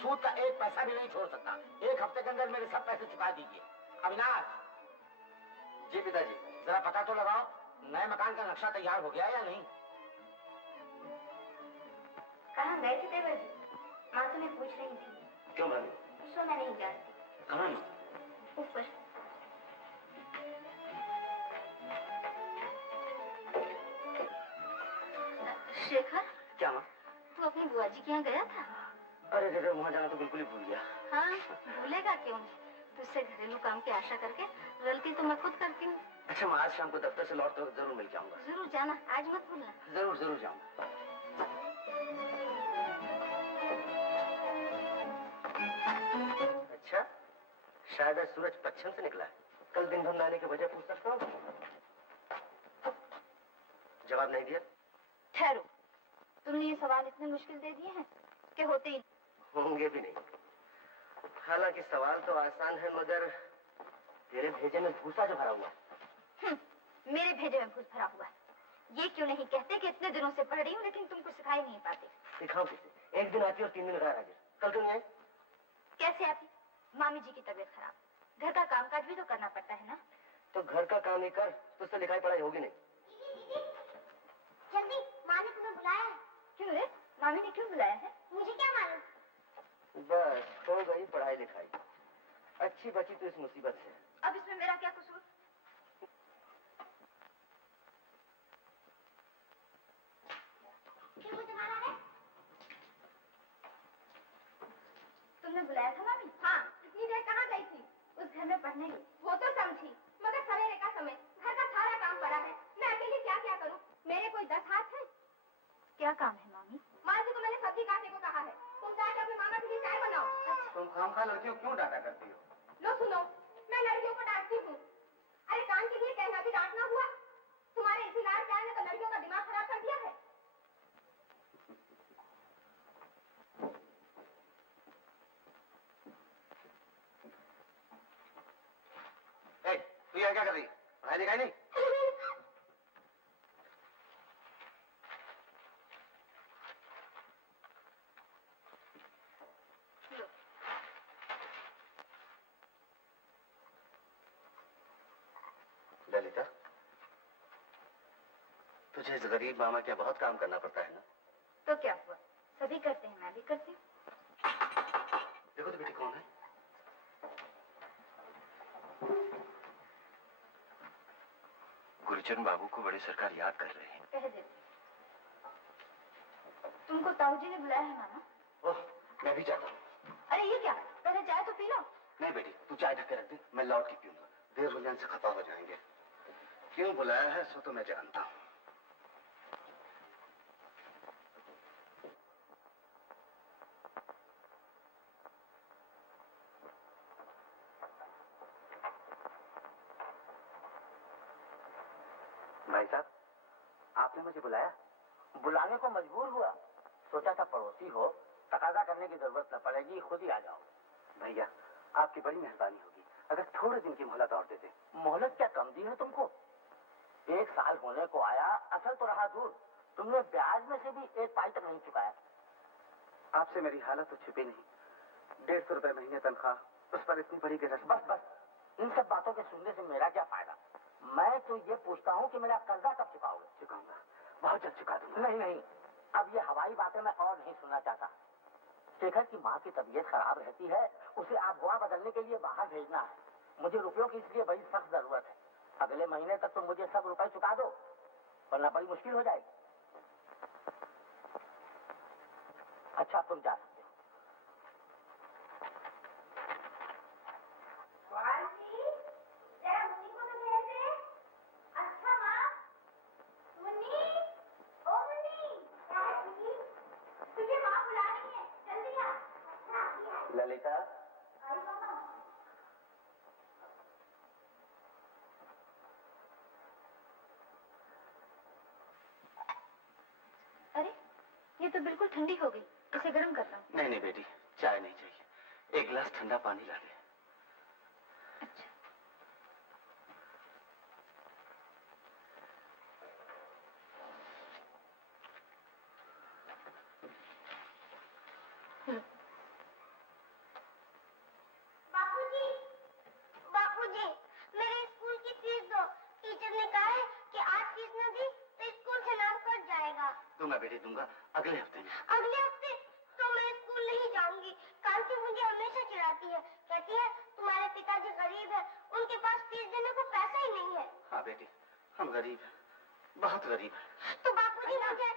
सूद का एक पैसा भी नहीं छोड़ सकता। 1 हफ्ते के अंदर मेरे सब पैसे चुका दीजिए। अविनाश। जी पिताजी। जरा पता तो लगाओ नए मकान का नक्शा तैयार हो गया या नहीं। कहाँ गए थे देवर जी? माँ तुम्हें पूछ रही थी। क्यों भाभी? उसको मैं नहीं जानती। कहाँ? ऊपर। शेखर। क्या माँ? तू अपनी बुआ जी के यहाँ गया था? अरे रे वहाँ जाना तो बिल्कुल ही भूल गया। हाँ भूलेगा क्यों? तुझसे घरेलू काम की आशा करके गलती तो मैं खुद करती हूँ। अच्छा मैं आज शाम को दफ्तर से लौट कर जरूर मिल के आऊंगा। जरूर जाना, आज मत भूलना। जरूर जरूर जाऊंगा। अच्छा शायद आज सूरज पश्चिम से निकला है। कल दिन भर नहाने की वजह पूछ सकता हूँ? जवाब नहीं दिया? ठहरो, तुमने ये सवाल इतने मुश्किल दे दिए हैं कि होते ही होंगे भी नहीं। हालांकि सवाल तो आसान है मगर तेरे भेजे में भूसा जो भरा हुआ है। मेरे भेजे में भूस भरा हुआ है। ये क्यों नहीं कहते कि इतने दिनों से पढ़ रही हूँ लेकिन तुम कुछ सिखा ही नहीं पाते। सिखाओ किसे? एक दिन आती और 3 दिन घर आ गए। कल क्यों नहीं आई? कैसे आती? मामी जी की तबीयत खराब, घर का कामकाज भी तो करना पड़ता है ना। तो घर का काम ही कर, तुझसे लिखाई पढ़ाई होगी नहीं। जल्दी, माँ ने तुम्हें बुलाया है। क्यों रे? मामी ने क्यों बुलाया है? मुझे क्या मालूम। बस हो गई पढ़ाई लिखाई। अच्छी बची तो इस मुसीबत से। अब इसमें मेरा क्या कसूर? क्यों मुझे मारा है? तुमने बुलाया था मामी? हाँ। इतनी देर कहाँ गई थी? उस घर में पढ़ने गई। वो तो समझी, मगर सवेरे का समय, घर का सारा काम पड़ा है। मैं अकेली क्या क्या करूँ? मेरे कोई 10 हाथ है। क्या काम है मामी? माँ जी को मैंने सब्जी काटने को कहा है। तुम जाकर अपने मामा के लिए चाय बनाओ। अच्छा। तुम खामखा लड़कियों क्यों डांटा करती हो? लो सुनो, मैं लड़कियों को डांटती हूँ। अरे काम के लिए कहना भी डांटना हुआ? तुम्हारे इसी लाड़ प्यार ने तो लड़कियों का दिमाग खराब कर दिया है। तू यहाँ क्या कर रही? पढ़ाई लिखाई नहीं? ललिता, तुझे इस गरीब मामा के बहुत काम करना पड़ता है ना? तो क्या हुआ? सभी करते हैं, मैं भी करती हूँ। देखो तो बेटी कौन है? गुरुचरण बाबू को बड़े सरकार याद कर रहे हैं। कह देती। तुमको ताऊजी ने बुलाया है मामा? ओह, मैं भी जाता हूँ। अरे ये क्या? पहले चाय तो पी लो। नहीं बेटी, तू चाय ढक के रख दे, मैं लौट के पीऊंगा। देर हो जाने से खपा हो जाएंगे। क्यों बुलाया है सो तो मैं जानता हूँ। भाई साहब, आपने मुझे बुलाया? बुलाने को मजबूर हुआ। सोचा था पड़ोसी हो, तकाजा करने की जरूरत न पड़ेगी, खुद ही आ जाओ। भैया, आपकी बड़ी मेहरबानी होगी अगर थोड़े दिन की मोहलत और दे दे। मोहलत क्या कम दी है तुमको? 1 साल होने को आया, असल तो रहा दूर। तुमने ब्याज में से भी 1 पाई तक नहीं चुकाया। आपसे मेरी हालत तो छिपी नहीं। 150 रुपए महीने तनख्वाह, उस पर इतनी बड़ी गिरफ्त। बस बस, इन सब बातों के सुनने से मेरा क्या फायदा? मैं तो ये पूछता हूँ कि मेरा कर्जा कब चुकाओगे? चुकाऊंगा, बहुत जल्द चुका दूंगा। नहीं नहीं, अब ये हवाई बातें मैं और नहीं सुनना चाहता। शेखर की माँ की तबीयत खराब रहती है, उसे आप हुआ बदलने के लिए बाहर भेजना है। मुझे रुपयों की इसलिए बड़ी सख्त जरूरत है। अगले महीने तक तो मुझे सब रुपए चुका दो, वरना बड़ी मुश्किल हो जाएगी। अच्छा, तुम जा सकते हो। अच्छा माँ, मुन्नी, ओ मुन्नी, तुझे माँ बुला रही है, जल्दी आ। ललिता, आई मामा। अरे, ये तो बिल्कुल ठंडी हो गई, इसे गर्म करता हूँ। नहीं नहीं बेटी, चाय नहीं चाहिए, 1 गिलास ठंडा पानी ला दे। अच्छा। है कि आज फीस न दी तो स्कूल से नाम कट जाएगा। दूंगा बेटे, दूंगा अगले हफ्ते में। अगले हफ्ते तो मैं स्कूल नहीं जाऊंगी। कांति मुझे हमेशा चिढ़ाती है, कहती है तुम्हारे पिताजी गरीब है, उनके पास फीस देने को पैसा ही नहीं है। हाँ बेटे, हम गरीब हैं, बहुत गरीब हैं। तो बापूजी मुझे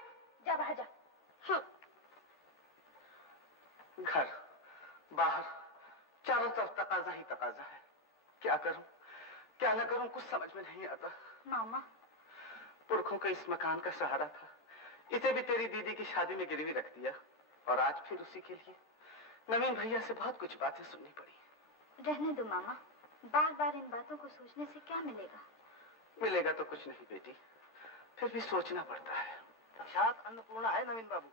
जा बाहर जा। घर बाहर चारों तरफ तकाजा ही तकाजा है। क्या करूं क्या न करूं कुछ समझ में नहीं आता। मामा, पुरखों का इस मकान का सहारा था, इसे भी तेरी दीदी की शादी में गिरवी रख दिया और आज फिर उसी के लिए नवीन भैया से बहुत कुछ बातें सुननी पड़ी। रहने दो मामा, बार बार इन बातों को सोचने से क्या मिलेगा? मिलेगा तो कुछ नहीं बेटी, फिर भी सोचना पड़ता है। साक्षात अन्नपूर्णा है नवीन बाबू,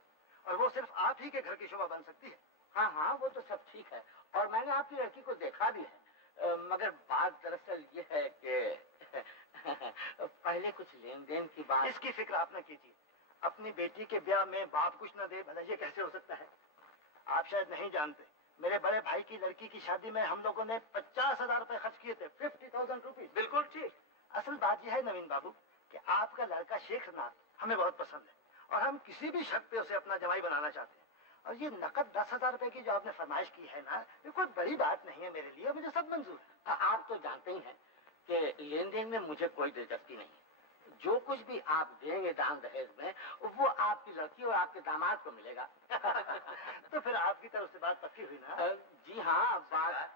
और वो सिर्फ आप ही के घर की शोभा बन सकती है। हाँ हाँ, वो तो सब ठीक है और मैंने आपकी लड़की को देखा भी है, मगर बात दरअसल ये है कि पहले कुछ लेन देन की बात। इसकी फिक्र आप न कीजिए। अपनी बेटी के ब्याह में बाप कुछ न दे, भला ये कैसे हो सकता है? आप शायद नहीं जानते, मेरे बड़े भाई की लड़की की शादी में हम लोगों ने 50,000 रुपए खर्च किए थे। 50,000 रुपीज। बिल्कुल ठीक। असल बात यह है नवीन बाबू कि आपका लड़का शेखनाथ हमें बहुत पसंद है और हम किसी भी शर्त पे उसे अपना जमाई बनाना चाहते हैं। और ये नकद 10,000 रुपए की जो आपने फरमाइश की है ना, ये कोई बड़ी बात नहीं है मेरे लिए, मुझे सब मंजूर है। आप तो जानते ही हैं कि लेन देन में मुझे कोई दिलचस्पी नहीं है। जो कुछ भी आप देंगे दान दहेज में, वो आपकी लड़की और आपके दामाद को मिलेगा। तो फिर आपकी तरफ से बात पक्की हुई ना? जी हाँ। बात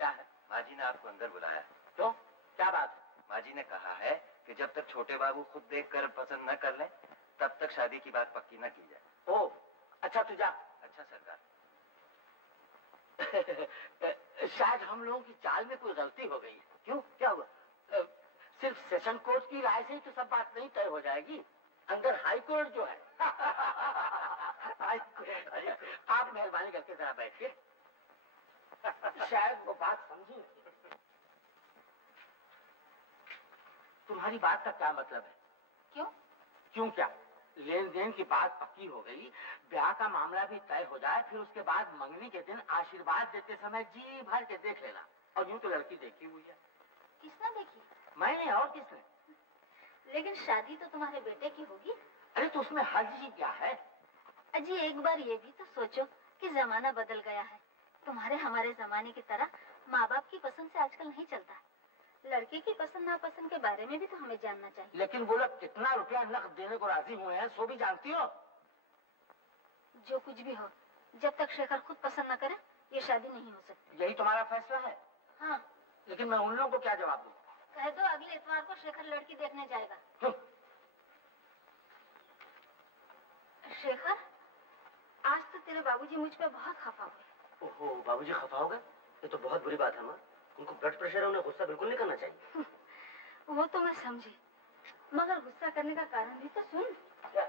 क्या है? माँ जी ने आपको अंदर बुलाया। क्यों, क्या बात है? माँ जी ने कहा है कि जब तक छोटे बाबू खुद देखकर पसंद न कर लें, तब तक शादी की बात पक्की न की जाए। ओह, अच्छा तू जा। अच्छा सरकार। शायद हम लोगों की चाल में कोई गलती हो गई है। क्यों, क्या हुआ? सिर्फ सेशन कोर्ट की राय से ही तो सब बात नहीं तय हो जाएगी, अंदर हाई कोर्ट जो है। High court. आप मेहरबानी करके जरा बैठिए। शायद वो बात समझी नहीं। तुम्हारी बात का क्या मतलब है? क्यों? क्यों क्या? लेन देन की बात पक्की हो गई, ब्याह का मामला भी तय हो जाए, फिर उसके बाद मंगनी के दिन आशीर्वाद देते समय जी भर के देख लेना। और यूं तो लड़की देखी हुई है। किसने देखी? मैंने, और किसने? लेकिन शादी तो तुम्हारे बेटे की होगी। अरे तो उसमें हर्ज ही क्या है? अजी एक बार ये भी तो सोचो कि जमाना बदल गया है। तुम्हारे हमारे जमाने की तरह माँ बाप की पसंद से आजकल नहीं चलता। लड़के की पसंद नापसंद के बारे में भी तो हमें जानना चाहिए। लेकिन वो लोग कितना रुपया नकद देने को राजी हुए हैं, सो भी जानती हो? जो कुछ भी हो, जब तक शेखर खुद पसंद न करे, ये शादी नहीं हो सकती। यही तुम्हारा फैसला है? हाँ। लेकिन मैं उन लोगों को क्या जवाब दूं? कह दो अगले इतवार को शेखर लड़की देखने जाएगा। क्यों? शेखर, आज तो तेरे बाबूजी मुझ पे बहुत खफा हुए। ओहो, बाबूजी खफा हो गए? ये तो बहुत बुरी बात है माँ। उनको ब्लड प्रेशर है, उन्हें गुस्सा बिल्कुल नहीं करना चाहिए। वो तो मैं समझी, मगर गुस्सा करने का कारण भी तो सुन। क्या?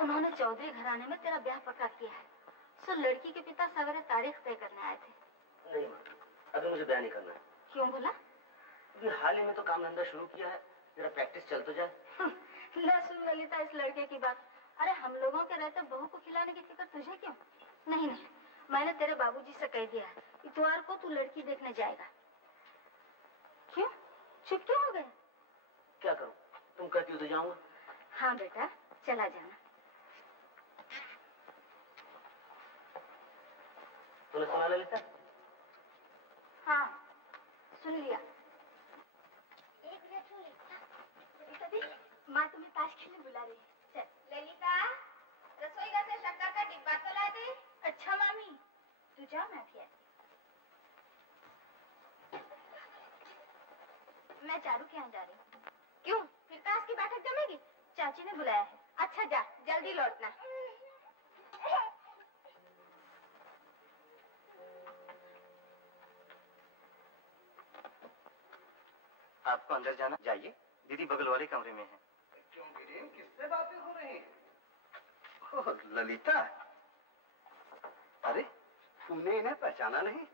उन्होंने चौधरी घराने में तेरा ब्याह पक्का किया है। सो लड़की के पिता सवेरे तारीख तय करने आए थे। नहीं माँ, अभी मुझे ब्याह नहीं करना है। क्यों बोला? अभी हाल ही में तो काम धंधा शुरू किया है, जरा प्रैक्टिस चल तो जाए। ले सुन ललिता इस लड़के की बात। अरे हम लोगों के रहते बहू को खिलाने की फिक्र तुझे क्यों? नहीं नहीं, मैंने तेरे बाबूजी से कह दिया है, इतवार को तू लड़की देखने जाएगा। क्यों, चुप क्यों हो गए? क्या करूं, तुम कहती हो तो जाऊंगा। हाँ बेटा, चला जाना। तूने सुना ललिता? हाँ, सुन लिया। एक मिनट सुन ललिता दी, माँ तुम्हें ताश खेलने बुला रही है। चल। ललिता, रसोई घर से शक्कर का डिब्बा तो ला दे। अच्छा मामी, तू जा, मैं भी आती। मैं चारू के यहाँ जा रही हूँ। क्यों, फिर ताश की बैठक जमेगी? चाची ने बुलाया है। अच्छा जा, जल्दी लौटना। आपको अंदर जाना? जाइए, दीदी बगल वाले कमरे में है। क्यों गिरीन, किससे बातें हो रही हैं? ओह ललिता, अरे तूने इन्हें पहचाना नहीं?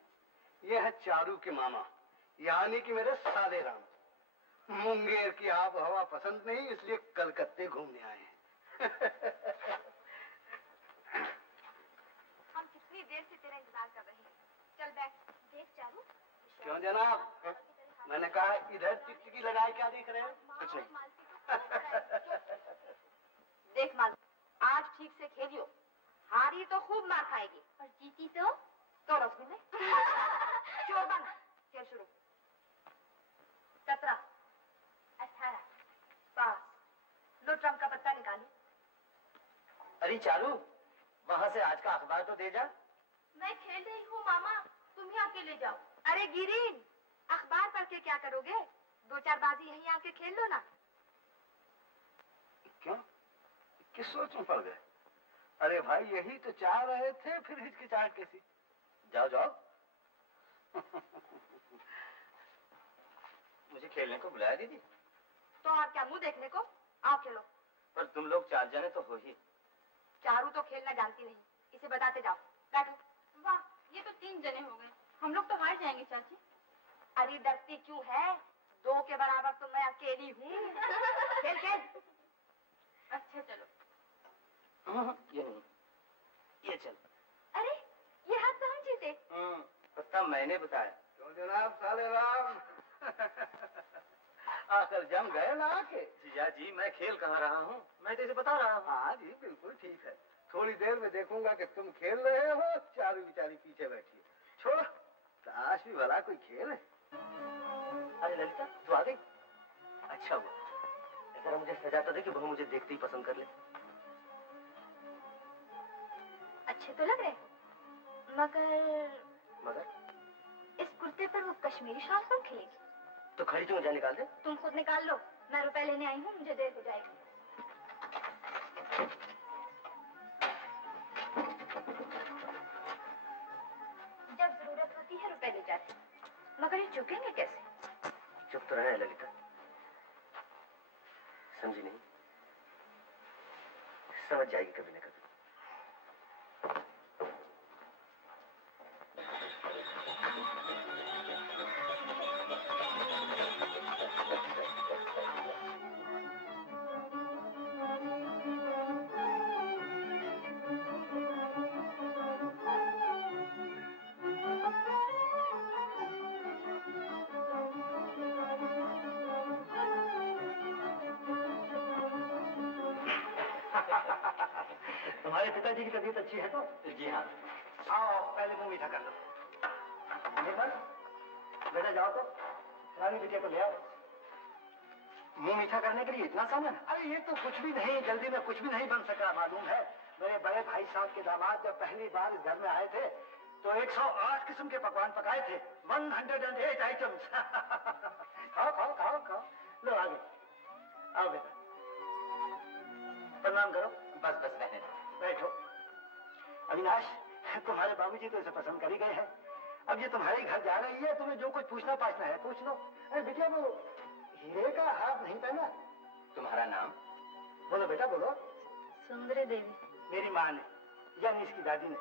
ये है चारू के मामा, यानी कि मेरे साले राम। मुंगेर की आब हवा पसंद नहीं, इसलिए कलकत्ते घूमने आए हैं। हम कितनी देर से तेरा इंतजार कर रहे हैं। चल बैठ, देख चारू। क्यों जनाब, मैंने कहा इधर टिकटिकी लगाए क्या देख रहे हो? कुछ नहीं। देख माल, आज ठीक से खेलियो, हारी तो खूब मार खाएगी और जीती तो रसगुल्ले। चोर बन, खेल शुरू। 17, 18, पास। लो ट्रम्प का पत्ता निकालिए। अरे चारू, वहाँ से आज का अखबार तो दे जा। मैं खेल रही हूँ मामा, तुम ही आके ले जाओ। अरे गिरीन, अखबार पढ़ के क्या करोगे? 2-4 बाजी यहीं आके खेल लो ना। क्यों? किस सोच में पड़ गए? अरे भाई यही तो चाह रहे थे, फिर हिचकिचाहट कैसी? जाओ जाओ। मुझे खेलने को बुलाया दीदी? तो और क्या मुंह देखने को? आओ खेलो। पर तुम लोग 4 जने तो हो ही। चारू तो खेलना जानती नहीं, इसे बताते जाओ। बैठो। वाह, ये तो 3 जने हो गए। हम लोग तो हार जाएंगे चाची। अरे डरती क्यों है? 2 के बराबर तो मैं अकेली हूँ। खेल खेल। अच्छा चलो। ये नहीं, ये चल। अरे ये हाथ तो हम जीते। पत्ता मैंने बताया। क्यों जनाब साले राम? आखिर जम गए ना आके। जिया जी, मैं खेल कहाँ रहा हूँ, मैं तो इसे बता रहा हूँ। हाँ जी बिल्कुल ठीक है। थोड़ी देर में देखूंगा कि तुम खेल रहे हो, चारू बेचारी पीछे बैठी है। छोड़ो, काश भी भला कोई खेल है। अरे ललिता, तू आ गई? अच्छा हुआ, अगर मुझे सजा तो दे कि बहू मुझे देखते ही पसंद कर ले। अच्छे तो लग रहे, मगर इस कुर्ते पर वो कश्मीरी शॉल कौन खिलेगी? तो खड़ी क्यों, जा निकाल दे। तुम खुद निकाल लो, मैं रुपए लेने आई हूँ, मुझे देर हो जाएगी। जब जरूरत होती है रुपए ले जाते, मगर ये चुकेंगे कैसे? चुप तो रहे ललिता, समझी नहीं? समझ जाएगी कभी ना कभी। तुम्हारे पिताजी की तबीयत अच्छी है तो? जी हाँ। आओ पहले मुंह मीठा कर लो। निर्मल, बेटा जाओ तो रानी बिटिया को ले आओ। मुंह मीठा करने के लिए इतना सामान? अरे ये तो कुछ भी नहीं, जल्दी में कुछ भी नहीं बन सका। मालूम है, मेरे बड़े भाई साहब के दामाद जब पहली बार इस घर में आए थे तो 108 किस्म के पकवान पकाए थे। 108 आइटम्स। खाओ खाओ खाओ खाओ। लो आगे आओ बेटा, प्रणाम करो। बस बस रहने दो। बैठो। अविनाश, तुम्हारे बाबूजी तो इसे पसंद कर ही गए हैं। अब ये तुम्हारे घर जा रही है, तुम्हें जो कुछ पूछना पाछना है पूछ लो। अरे बिटिया, वो हीरे का हार नहीं पहना? तुम्हारा नाम? बोलो बेटा बोलो। सुंदरी देवी। मेरी माँ ने, यानी इसकी दादी ने,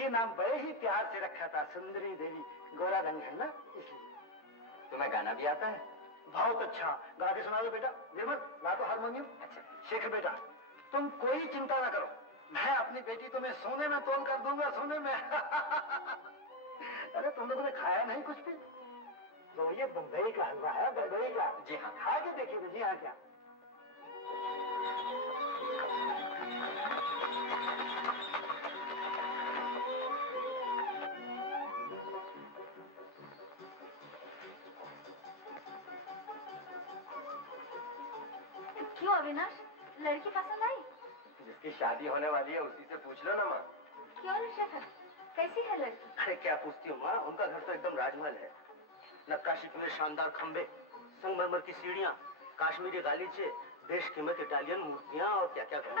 ये नाम बड़े ही प्यार से रखा था, सुंदरी देवी। गोरा रंग है ना, इसलिए। तुम्हें गाना भी आता है? बहुत अच्छा, गा के सुना दो बेटा। निर्मल, ला दो हारमोनियम। अच्छा। शेखर बेटा, तुम कोई चिंता ना करो, मैं अपनी बेटी तुम्हें सोने में तोल कर दूंगा, सोने में। अरे तुम लोगों ने खाया नहीं कुछ भी? तो ये बम्बई का हलवा है, बम्बई का। जी हाँ। खा के देखिए। जी हाँ, क्या क्यों अविनाश, लड़की पसंद आई? जिसकी शादी होने वाली है उसी से पूछ लो ना माँ। क्यों शेखर, कैसी है लड़की? अरे क्या पूछती हो माँ, उनका घर तो एकदम राजमहल है। नक्काशी के शानदार खंबे, संगमरमर की सीढ़ियाँ, कश्मीरी गालीचे, बेशकीमत इटालियन मूर्तियाँ और क्या क्या कहूँ।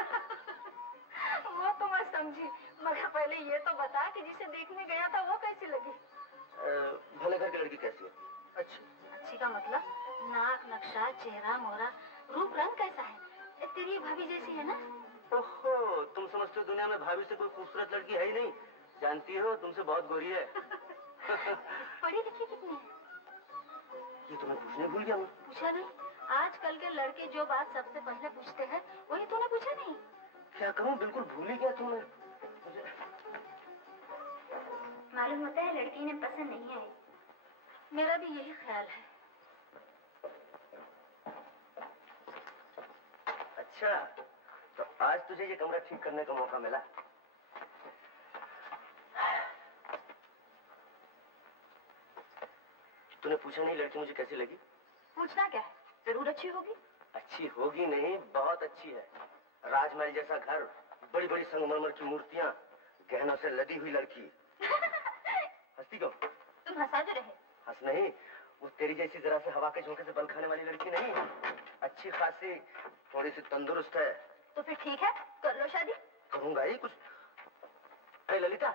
वो तो मैं समझी, मगर पहले ये तो बता कि जिसे देखने गया था वो कैसी लगी? भले घर की लड़की कैसी है? अच्छी। अच्छी का मतलब? नाक, नक्शा, चेहरा, मोहरा, रूप रंग कैसा है? तेरी भाभी जैसी है ना? ओहो, तुम समझते हो दुनिया में भाभी से कोई खूबसूरत लड़की है ही नहीं। जानती हो, तुमसे बहुत गोरी है। पढ़ी लिखी कितनी है? ये तुम्हें पूछने भूल गया मैं। पूछा नहीं? आजकल के लड़के जो बात सबसे पहले पूछते हैं वही तूने पूछा नहीं? क्या करूं, बिल्कुल भूल ही गया तुम्हें। मालूम होता है लड़की ने पसंद नहीं आई। मेरा भी यही ख्याल है। अच्छा, तो आज तुझे ये कमरा ठीक करने का मौका मिला। तूने पूछा नहीं लड़की मुझे कैसी लगी? पूछना क्या है, जरूर अच्छी होगी। अच्छी होगी नहीं, बहुत अच्छी है। राजमहल जैसा घर, बड़ी बड़ी संगमरमर की मूर्तियां, गहनों से लदी हुई लड़की। हंसती क्यों? तुम हंसा जो रहे। हंस नहीं, वो तेरी जैसी जरा से हवा के झोंके से बल खाने वाली लड़की नहीं, अच्छी खासी, थोड़ी सी तंदुरुस्त है। तो फिर ठीक है, कर लो शादी। करूंगा ही कुछ। अरे ललिता,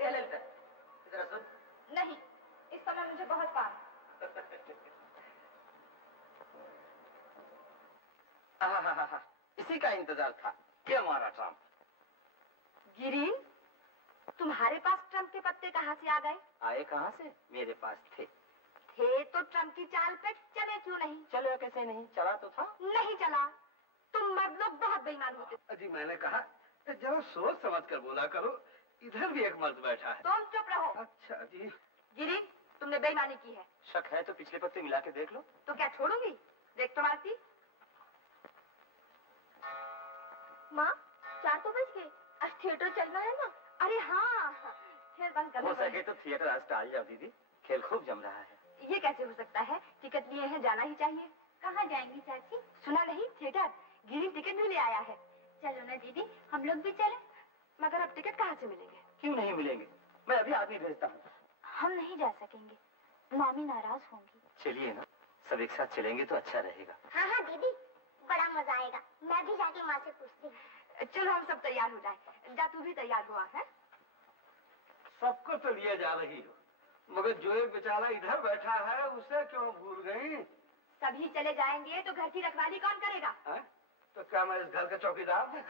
ए ललिता, जरा सुन। नहीं, इस समय मुझे बहुत काम। इसी का इंतजार था। क्या हमारा ट्रम्प? गिरीन, तुम्हारे पास ट्रम्प के पत्ते कहाँ से आ गए? आए कहाँ से? मेरे पास थे। थे तो ट्रम्प की चाल पे चले क्यों नहीं? चलो कैसे नहीं, चला तो था। नहीं चला। तुम मर्द लोग बहुत बेईमान होते हो। जी मैंने कहा जरा सोच समझ कर बोला करो, इधर भी एक मर्द बैठा है। तुम चुप रहो। अच्छा जी। गिरीन, तुमने बेईमानी की है। शक है तो पिछले पत्ते मिला के देख लो। तो क्या छोड़ूंगी? देख तो मारती। माँ, 4 तो बज गए, आज थिएटर चलना है ना। अरे हाँ, खेल बंद करना। हो सके तो थिएटर आज टाल जाओ दीदी, खेल खूब जम रहा है। ये कैसे हो सकता है? टिकट लिए हैं, जाना ही चाहिए। कहाँ जाएंगी चाची? सुना नहीं, थिएटर। गिरीन टिकट भी ले आया है। चलो ना दीदी, हम लोग भी चलें। मगर अब टिकट कहाँ से मिलेंगे? क्यों नहीं मिलेंगे, मैं अभी आदमी भेजता हूँ। हम नहीं जा सकेंगे, मामी नाराज होंगी। चलिए ना, सब एक साथ चलेंगे तो अच्छा रहेगा। हाँ हाँ दीदी, बड़ा मजा आएगा। मैं भी जाके माँ से पूछती हूँ। चलो हम सब तैयार हो जाए। जा तू भी तैयार हुआ है? सबको तो लिए जा रही हो, मगर जो एक बेचारा इधर बैठा है उसे क्यों भूल गई? सभी चले जाएंगे तो घर की रखवाली कौन करेगा? है? तो क्या मैं इस घर का चौकीदार हूँ?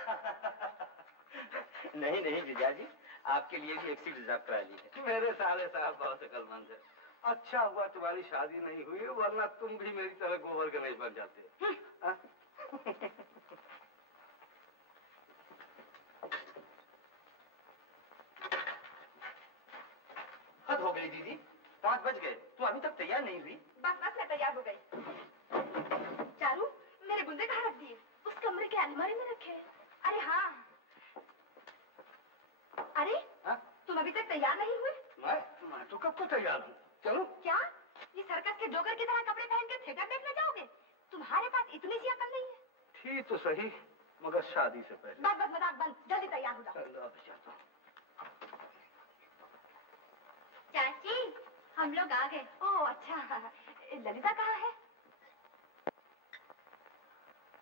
नहीं नहीं जीजा जी, आपके लिए भी एक सीट रिजर्व करा ली है। मेरे साले साहब बहुत अकलमंद है। अच्छा हुआ तुम्हारी शादी नहीं हुई, वरना तुम भी मेरी तरह गोबर गणेश बन जाते। हद हो गई दीदी, 5 बज गए, तू अभी तक तैयार नहीं हुई। बस बस मैं तैयार हो गई। चारू, मेरे बुंदे कहाँ रख दिए? उस कमरे के अलमारी में रखे हैं। अरे हाँ। अरे हाँ? तुम अभी तक तैयार नहीं हुए? मैं तो कब को तैयार हूँ। चलो। क्या? ये सर्कस के जोकर की तरह कपड़े पहन के थिएटर देखने जाओगे? तुम्हारे पास इतनी सी अकल नहीं है? ठीक तो सही, मगर शादी से पहले। बस बस मजाक बंद, जल्दी तैयार हो जाओ। चलो अब जाता हूँ। चाची, हम लोग आ गए। ओह अच्छा, ललिता कहाँ है?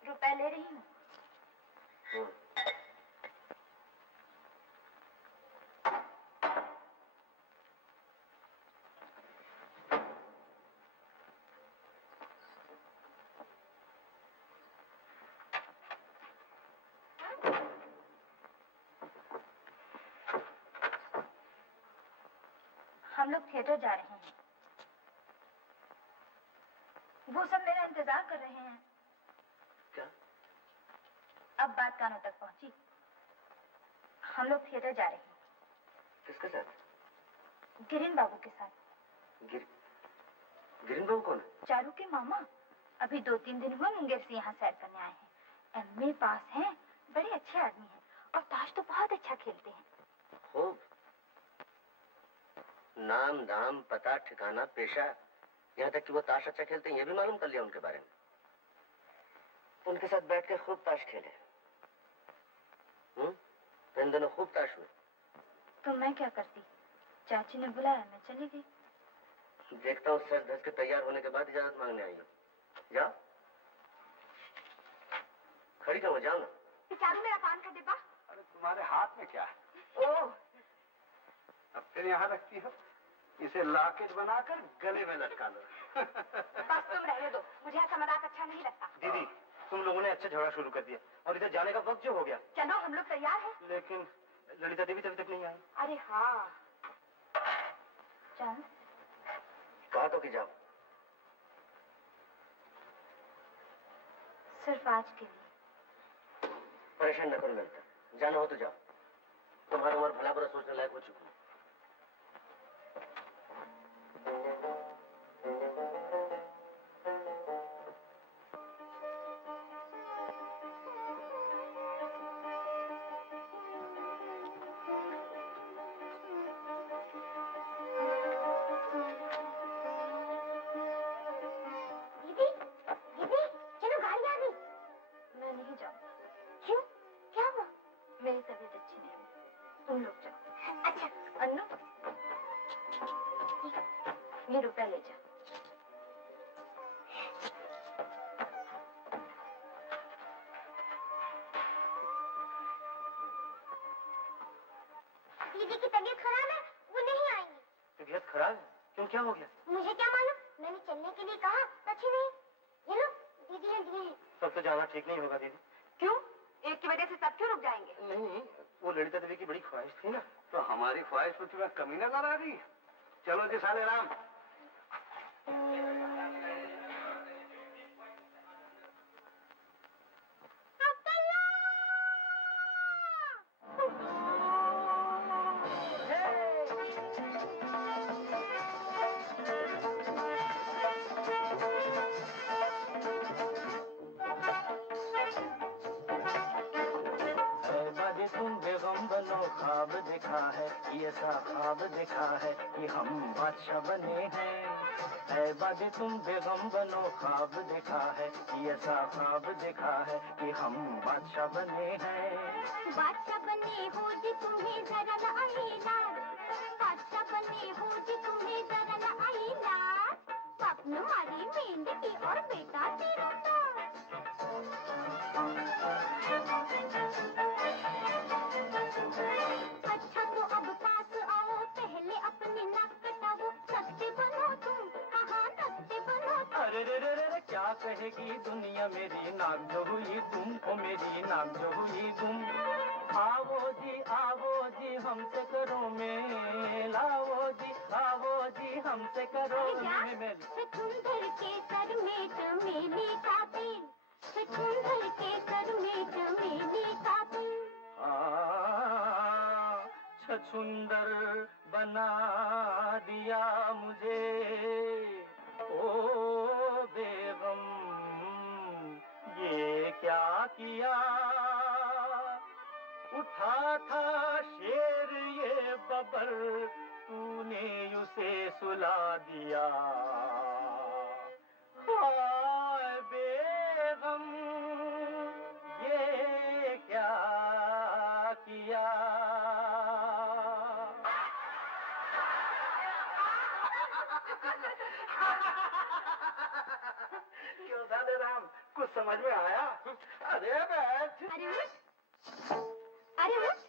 रुपए ले रही हूँ। हम लोग थिएटर जा रहे हैं। वो सब मेरा इंतजार कर रहे हैं। क्या? अब बात कानों तक पहुंची। हम लोग थिएटर जा रहे हैं। किसके साथ? गिरीन बाबू के साथ। गिरीन बाबू कौन है? चारू के मामा। अभी 2-3 दिन हुए मुंगेर से यहाँ सैर करने आए हैं। एमए पास हैं, बड़े अच्छे आदमी हैं और ताश तो बहुत अच्छा खेलते हैं। खूब। नाम दाम पता ठिकाना पेशा, यहाँ तक कि वो ताश अच्छा खेलते हैं ये भी मालूम कर लिया उनके बारे में। उनके साथ बैठ के खूब ताश खेले। इन दोनों खूब ताश हुए। तो मैं क्या करती? चाची ने बुलाया, मैं चली गई। देखता हूँ सर धस के तैयार होने के बाद इजाजत मांगने आई हो। जाओ। खड़ी करो, जाओ ना। चारू, मेरा पान का डिब्बा। अरे तुम्हारे हाथ में क्या है? ओह, अब फिर यहाँ रखती हो, इसे लॉकेट बनाकर गले में लटका लो। बस तुम रहने दो, मुझे ऐसा मजाक अच्छा नहीं लगता। दीदी, तुम लोगों ने अच्छा झगड़ा शुरू कर दिया और इधर जाने का वक्त जो हो गया। चलो, हम लोग तैयार हैं। लेकिन ललिता देवी अभी तक नहीं आई। अरे हाँ। चल। कहा तो कि जाओ। सिर्फ आज के लिए। परेशान न करो ललिता, जाना हो तो जाओ। तुम्हारा उम्र भला बुरा सोचने लायक हो चुकी है। मेरी तबीयत अच्छी नहीं है, तुम लोग जाओ। अच्छा अन्नू, ये रुपया ले जा। दीदी की तबीयत खराब है, वो नहीं आएंगी। तबीयत खराब है? क्यों, क्या हो गया? मुझे क्या मालूम, मैंने चलने के लिए कहा, अच्छी नहीं। ये लो, दीदी ने दिए हैं। तब तो जाना ठीक नहीं होगा दीदी। क्यों? एक की वजह से सब क्यों रुक जाएंगे? नहीं, वो ललिता देवी की बड़ी ख्वाहिश थी ना। तो हमारी ख्वाहिश पर तुम्हें कमी नजर आ रही? चलो जी साले राम। ख्वाब देखा है, ये सा ख्वाब देखा है कि हम बादशाह बने हैं। ऐ बादे तुम बेगम बनो, ख्वाब देखा है, ये सा ख्वाब देखा है कि हम बादशाह बने हैं। बादशाह बने हो जी तुम्हें जरा न आई लाज, बादशाह बने हो जी तुम्हें जरा न आई लाज। स्वप्न मारी मेंढकी और बेटा तीरंदाज। अच्छा तो अब पास आओ, पहले अपनी नाक कटाओ, नकते बनो तुम, हाँ नकते बनो तुम। अरे रे रे रे क्या कहेगी दुनिया मेरी नाक जो हुई तुम, ओ मेरी नाक जो हुई तुम। आओ जी हमसे करो मेल, आओ जी हमसे करो मेल। छछूंदर के सर में चमेली का तेल, छछूंदर के सर में चमेली का तेल। छछूंदर बना दिया मुझे ओ बेगम, ये क्या किया। उठा था शेर ये बबर, तूने उसे सुला दिया। हाय बेगम ये क्या किया। क्यों साले राम, कुछ समझ में आया? अरे बैठ। अरे उठ, अरे उठ।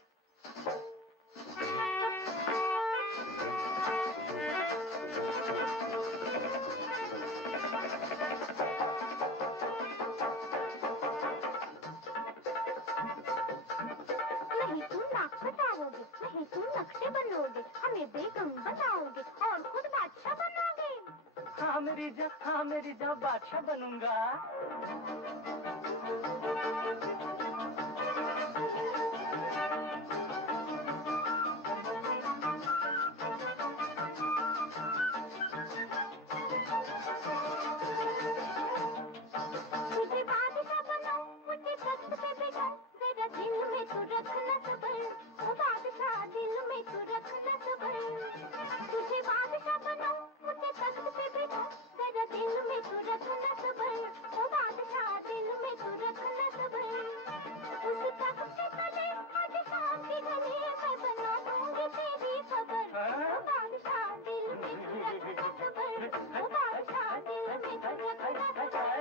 नहीं तुम नाक कटाओगे, नहीं तुम नक्शे बनोगे, हमें बेगम बनाओगे और खुद बादशाह बनोगे। हाँ मेरी जान बादशाह बनूंगा। मुझे बादशाह बनाओ, मुझे तख्त पे बिठाओ, जरा दिल में तू रखना सबर, ओ बादशाह दिल में तू रखना सबर। तुझे बादशाह बनाओ, मुझे तख्त पे बिठाओ, जरा दिल में तू रखना सबर, ओ बादशाह दिल में तू रखना सबर। उस तख्त के तले आज शाम की गली मैं बना दूंगी तेरी खबर, ओ बादशाह दिल में तू रखना सबर, ओ बादशाह दिल में तू रखना सबर।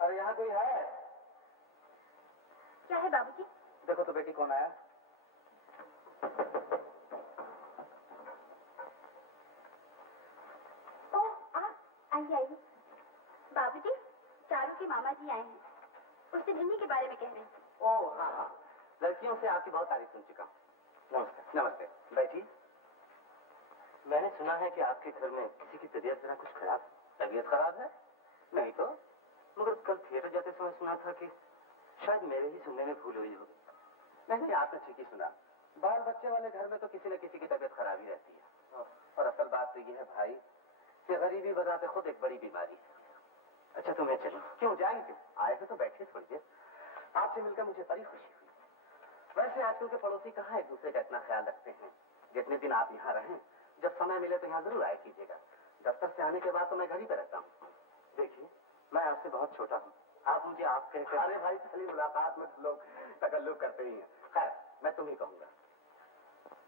अरे यहाँ कोई है? क्या है बाबूजी? देखो तो बेटी कौन आया। ओह आइए। बाबूजी, चारू के मामा जी आए हैं, उससे भिन्नी के बारे में कह रहे हैं। ओह हाँ, लड़कियों से आपकी बहुत तारीफ सुन चुका हूँ। नमस्ते। नमस्ते, बैठी। मैंने सुना है कि आपके घर में किसी की तबीयत जरा कुछ खराब। तबीयत खराब है? नहीं तो, मगर कल थिएटर जाते समय सुना था कि शायद मेरे ही सुनने में भूल हुई हो। नहीं, आपने ठीक ही सुना। बाल बच्चे वाले घर में तो किसी न किसी की तबीयत खराब ही रहती है। और असल बात तो ये है भाई कि गरीबी बजाते खुद एक बड़ी बीमारी है। अच्छा तो मैं चलूं? क्यों जाएंगे? आए थे तो बैठिए थोड़ी देर। आपसे मिलकर मुझे बड़ी खुशी हुई। वैसे आजकल के पड़ोसी कहाँ एक दूसरे का इतना ख्याल रखते हैं। जितने दिन आप यहाँ रहें, जब समय मिले तो यहाँ जरूर आया कीजिएगा। दफ्तर से आने के बाद तो मैं घर ही पे रहता हूँ। देखिए, मैं आपसे बहुत छोटा हूँ, आप मुझे आप कहकर। अरे भाई, पहली मुलाकात में लोग तकल्लुफ करते ही हैं। खैर, मैं तुम ही कहूँगा।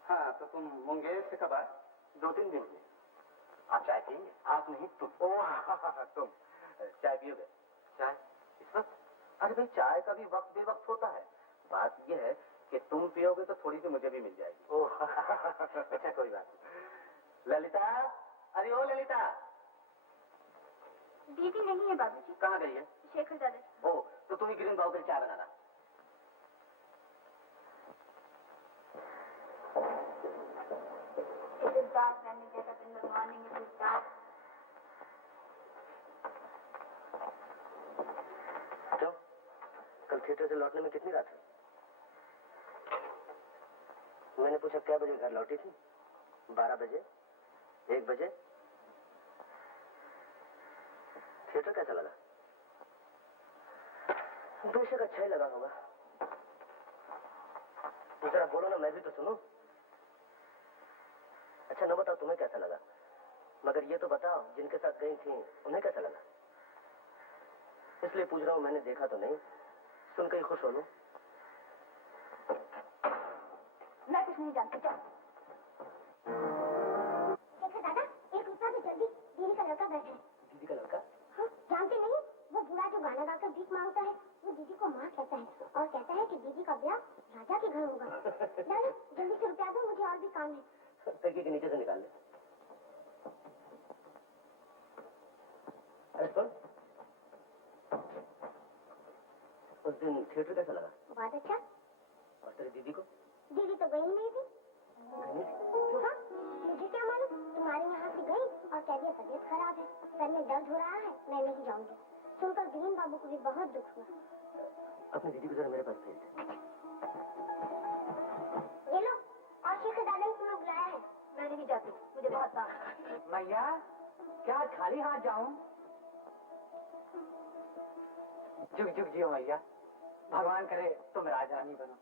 हाँ, तो तुम मुंगेर से कब आए? 2-3 दिन में। आप चाय पियेंगे? आप नहीं, तुम। तुम चाय पियोगे? चाय इस वक्त? अरे भाई, चाय का भी वक्त बेवक्त होता है। बात यह है कि तुम पियोगे तो थोड़ी सी मुझे भी मिल जाएगी। ओह अच्छा, कोई बात नहीं। ललिता, अरे ओ ललिता। दीदी नहीं है बाबूजी। कहाँ गई है? शेखर दादा। ओ, तो तुम ही गिरिन भाव कर चाय बनाना। It is dark when we get up in the morning. It is dark. तो कल थिएटर से लौटने में कितनी रात हुई? मैंने पूछा क्या बजे घर लौटी थी? 12 बजे? 1 बजे? थिएटर कैसा लगा? बेशक अच्छा ही लगा होगा। जरा बोलो ना, मैं भी तो सुनूं। अच्छा न बताओ तुम्हें कैसा लगा, मगर ये तो बताओ जिनके साथ गई थी उन्हें कैसा लगा। इसलिए पूछ रहा हूं, मैंने देखा तो नहीं, सुनकर ही खुश हो लूं। मैं कुछ नहीं जानती। क्या? देखो दादा, एक रुपया तो जल्दी। दीदी का लड़का बैठा है। दीदी का लड़का? हाँ, जानते नहीं? वो बूढ़ा जो गाना गाकर भीख मांगता है, वो दीदी को माँ कहता है और कहता है कि दीदी का ब्याह राजा के घर होगा। दादा जल्दी से रुपया दो, मुझे और भी काम है। तकिए के नीचे से निकाल ले। अरे सुन, उस दिन थिएटर कैसा लगा? बहुत अच्छा। और तेरी दीदी को? दीदी तो गई नहीं थी। हाँ, मुझे क्या मालूम, तुम्हारे यहाँ से गई और कह दिया तबीयत खराब है, सर में दर्द हो रहा है, मैं नहीं जाऊंगी। सुनकर गिरीन बाबू को भी बहुत दुख हुआ। अपनी दीदी को जरा मेरे पास भेज दे। ये लो, और शेखर दादा ने तुम्हें बुलाया है। मैं नहीं जाती, मुझे बहुत काम है। मैया, क्या खाली हाथ जाऊं? जुग जुग जियो मैया, भगवान करे तुम राजरानी बनो।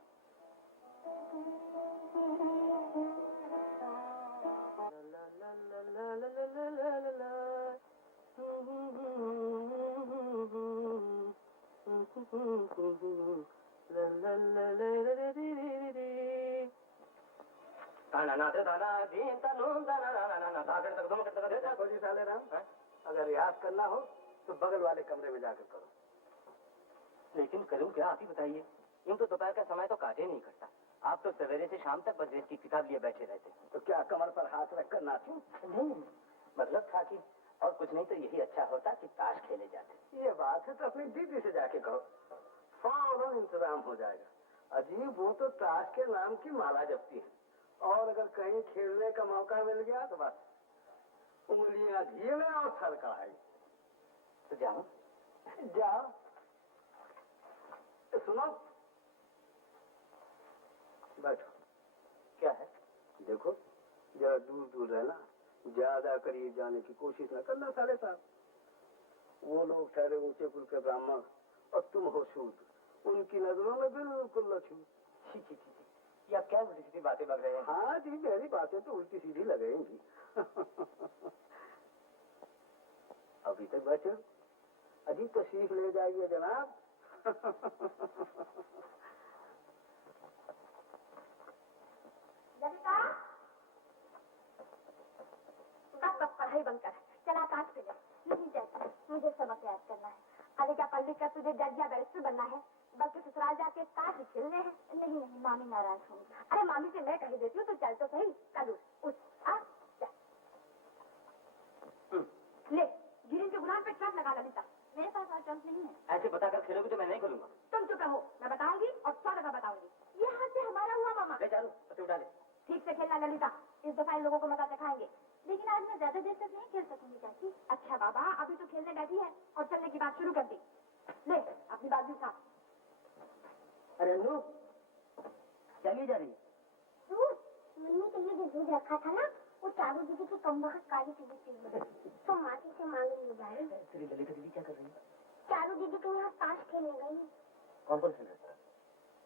अगर रियाज करना हो तो बगल वाले कमरे में जाकर करो। लेकिन करूं क्या, आप ही बताइए। यूं तो दोपहर का समय तो काटे नहीं करता। आप तो सवेरे से शाम तक बस की किताब लिए बैठे रहते। तो क्या कमर पर हाथ रखकर नाचूं? नहीं, मतलब था कि और कुछ नहीं तो यही अच्छा होता कि ताश खेले जाते। ये बात है तो अपनी दीदी से जाके कहो, फौरन इंतजाम हो जाएगा। अजीब, वो तो ताश के नाम की माला जपती है, और अगर कहीं खेलने का मौका मिल गया तो बस उंगलियां घी में और सर कढ़ाई। तो जाओ। जाओ। सुनो, बैठो। क्या है? देखो, जरा दूर दूर रहना, ज्यादा करीब जाने की कोशिश न करना। साले साहब, वो लोग ठहरे ऊंचे कुल के ब्राह्मण और तुम हो शूद्र, उनकी नजरों में बिल्कुल न छू। छी छी छी, ये आप क्या उल्टी सीधी बातें बक रहे हैं? हाँ जी, मेरी बातें तो उल्टी सीधी लगेंगी। अभी तक बैठे, अजीब तो सीख ले जाइए जनाब। ललिता, बस पढ़ाई बंद कर, चला काट पे जा। नहीं जाती, मुझे सबक याद करना है। अरे क्या पढ़ लिख कर तुझे जज या बैरिस्टर बनना है, बल्कि ससुराल जाके काट खेलने हैं। नहीं नहीं, मामी नाराज होंगी। अरे मामी से मैं कह देती हूँ, तो चल तो सही। कल उठ आ जा। ले, गिरिन के गुलाम पे ट्रंप लगा ललिता। मेरे पास और ट्रंप नहीं है। ऐसे बताकर खेलोगे तो मैं नहीं करूंगा। तुम चुप रहो, मैं बताऊंगी और 100 दफा बताऊंगी। ये हाथ से हमारा हुआ मामा। ले चारू, पति उठा ले। ठीक से खेलना ललिता, इस दफा इन लोगों को मजा सिखाएंगे। मैं ज्यादा देर तक नहीं खेल सकूंगी चाची। अच्छा बाबा, अभी तो खेलने बैठी है और चलने की बात शुरू कर दी। ले अपनी बात भी उठा। अरे अनु, चली जा रही है? मम्मी के लिए जो दूध रखा था ना, वो चारू दीदी की कम वक्त काली पीली पी तो माटी से मांगने जा रही है। तेरी ललिता दीदी क्या कर रही है? चारू दीदी के यहाँ ताश खेलने गई है। कौन कौन खेल रहे?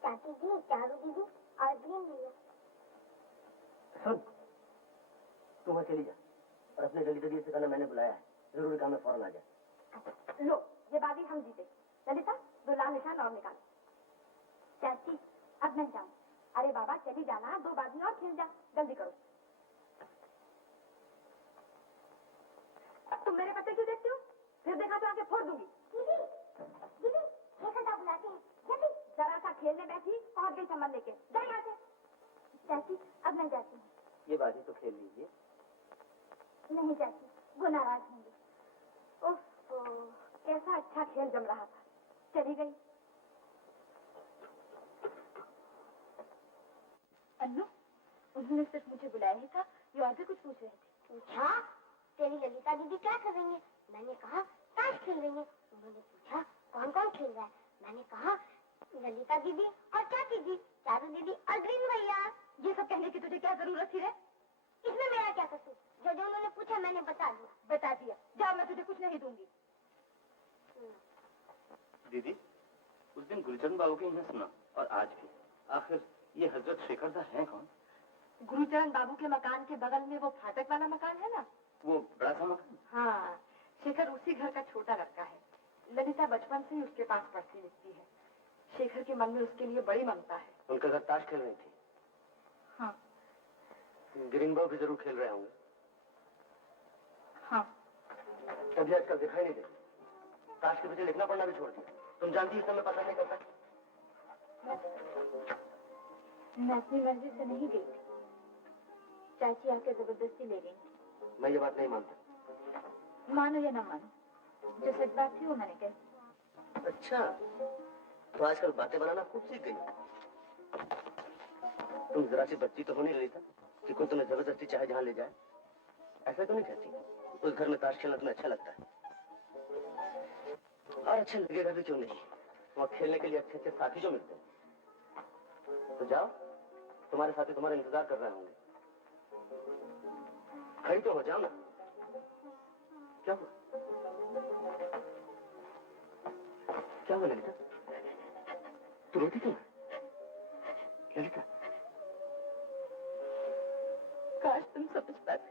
चाची जी, चारू दीदी और ग्रीन भैया। सुन, तू वहाँ चली जा और अपने ललिता दीदी से कहना मैंने बुलाया है, जरूरी काम है, फौरन आ जाए। लो ये बाजी हम जीते। ललिता, दो लाल निशान और निकाल। चाची अब मैं जाऊँ? अरे बाबा चली जाना, दो बाजी और खेल जा, जल्दी करो। तुम मेरे पत्ते क्यों देखते हो? फिर देखा तो आके फोड़ दूंगी। दीदी, दीदी, शेखर बुलाते हैं, जल्दी। जरा सा खेलने बैठी, पहुंच गई सामान लेके। जा यहाँ से। चाची अब मैं जाती हूँ। ये बाजी तो खेल लीजिए। नहीं चाची, वो नाराज होंगे। ओह, कैसा अच्छा खेल जम रहा था, चली गई। अन्नू, उन्होंने सिर्फ मुझे बुलाया ही था, ये और भी कुछ पूछ रहे थे। पूछा तेरी ललिता दीदी क्या कर रही है? मैंने कहा ताश खेल रही है। उन्होंने पूछा कौन कौन खेल रहा है? मैंने कहा ललिता दीदी और चाची जी, चारू दीदी और ग्रीन भैया। ये सब कहने की तुझे क्या जरूरत थी रे? इसमें मेरा क्या कसूर? जो उन्होंने पूछा मैंने बता दिया। बता दिया, जा, मैं तुझे कुछ नहीं दूंगी। दीदी, उस दिन गुलचंद बाबू के यहाँ सुना और आज भी, आखिर ये हजरत शेखरदा है कौन? गुरुचरण बाबू के मकान के बगल में वो फाटक वाला मकान है ना, वो बड़ा सा मकान? हाँ, शेखर उसी घर का छोटा लड़का है। ललिता बचपन से ही उसके पास पढ़ती लिखती है। शेखर के मन में उसके लिए बड़ी ममता है। उनका घर ताश खेल रही थी? हाँ। ग्रीन बाबू भी जरूर खेल रहे होंगे। हाँ। तभी आजकल दिखाई नहीं देती। ताश के पीछे लिखना पढ़ना भी छोड़ दिया। तुम जानती इस समय पता नहीं करता। मैं अपनी मर्जी से नहीं गई थी, चाची आके जबरदस्ती ले गई थी। मैं ये बात नहीं मानता। मानो या ना मानो, जो सच बात थी वो मैंने कही। अच्छा, तो आजकल बातें बनाना खूब सीख गई। तुम जरा सी बच्ची तो होने लगी था कि कोई तुम्हें जबरदस्ती चाहे जहाँ ले जाए। ऐसा तो नहीं कहती। उस घर में ताश खेलना तुम्हें अच्छा लगता है, और अच्छा लगेगा भी क्यों नहीं। वहाँ खेलने के लिए अच्छे अच्छे साथी जो मिलते हैं। तो जाओ, तुम्हारे साथी तुम्हारा इंतजार कर रहे होंगे। खड़ी तो हो जाओ ना। क्या हुआ? क्या हुआ ललिता? तू रोती क्यों है? ललिता, काश तुम समझ पाते।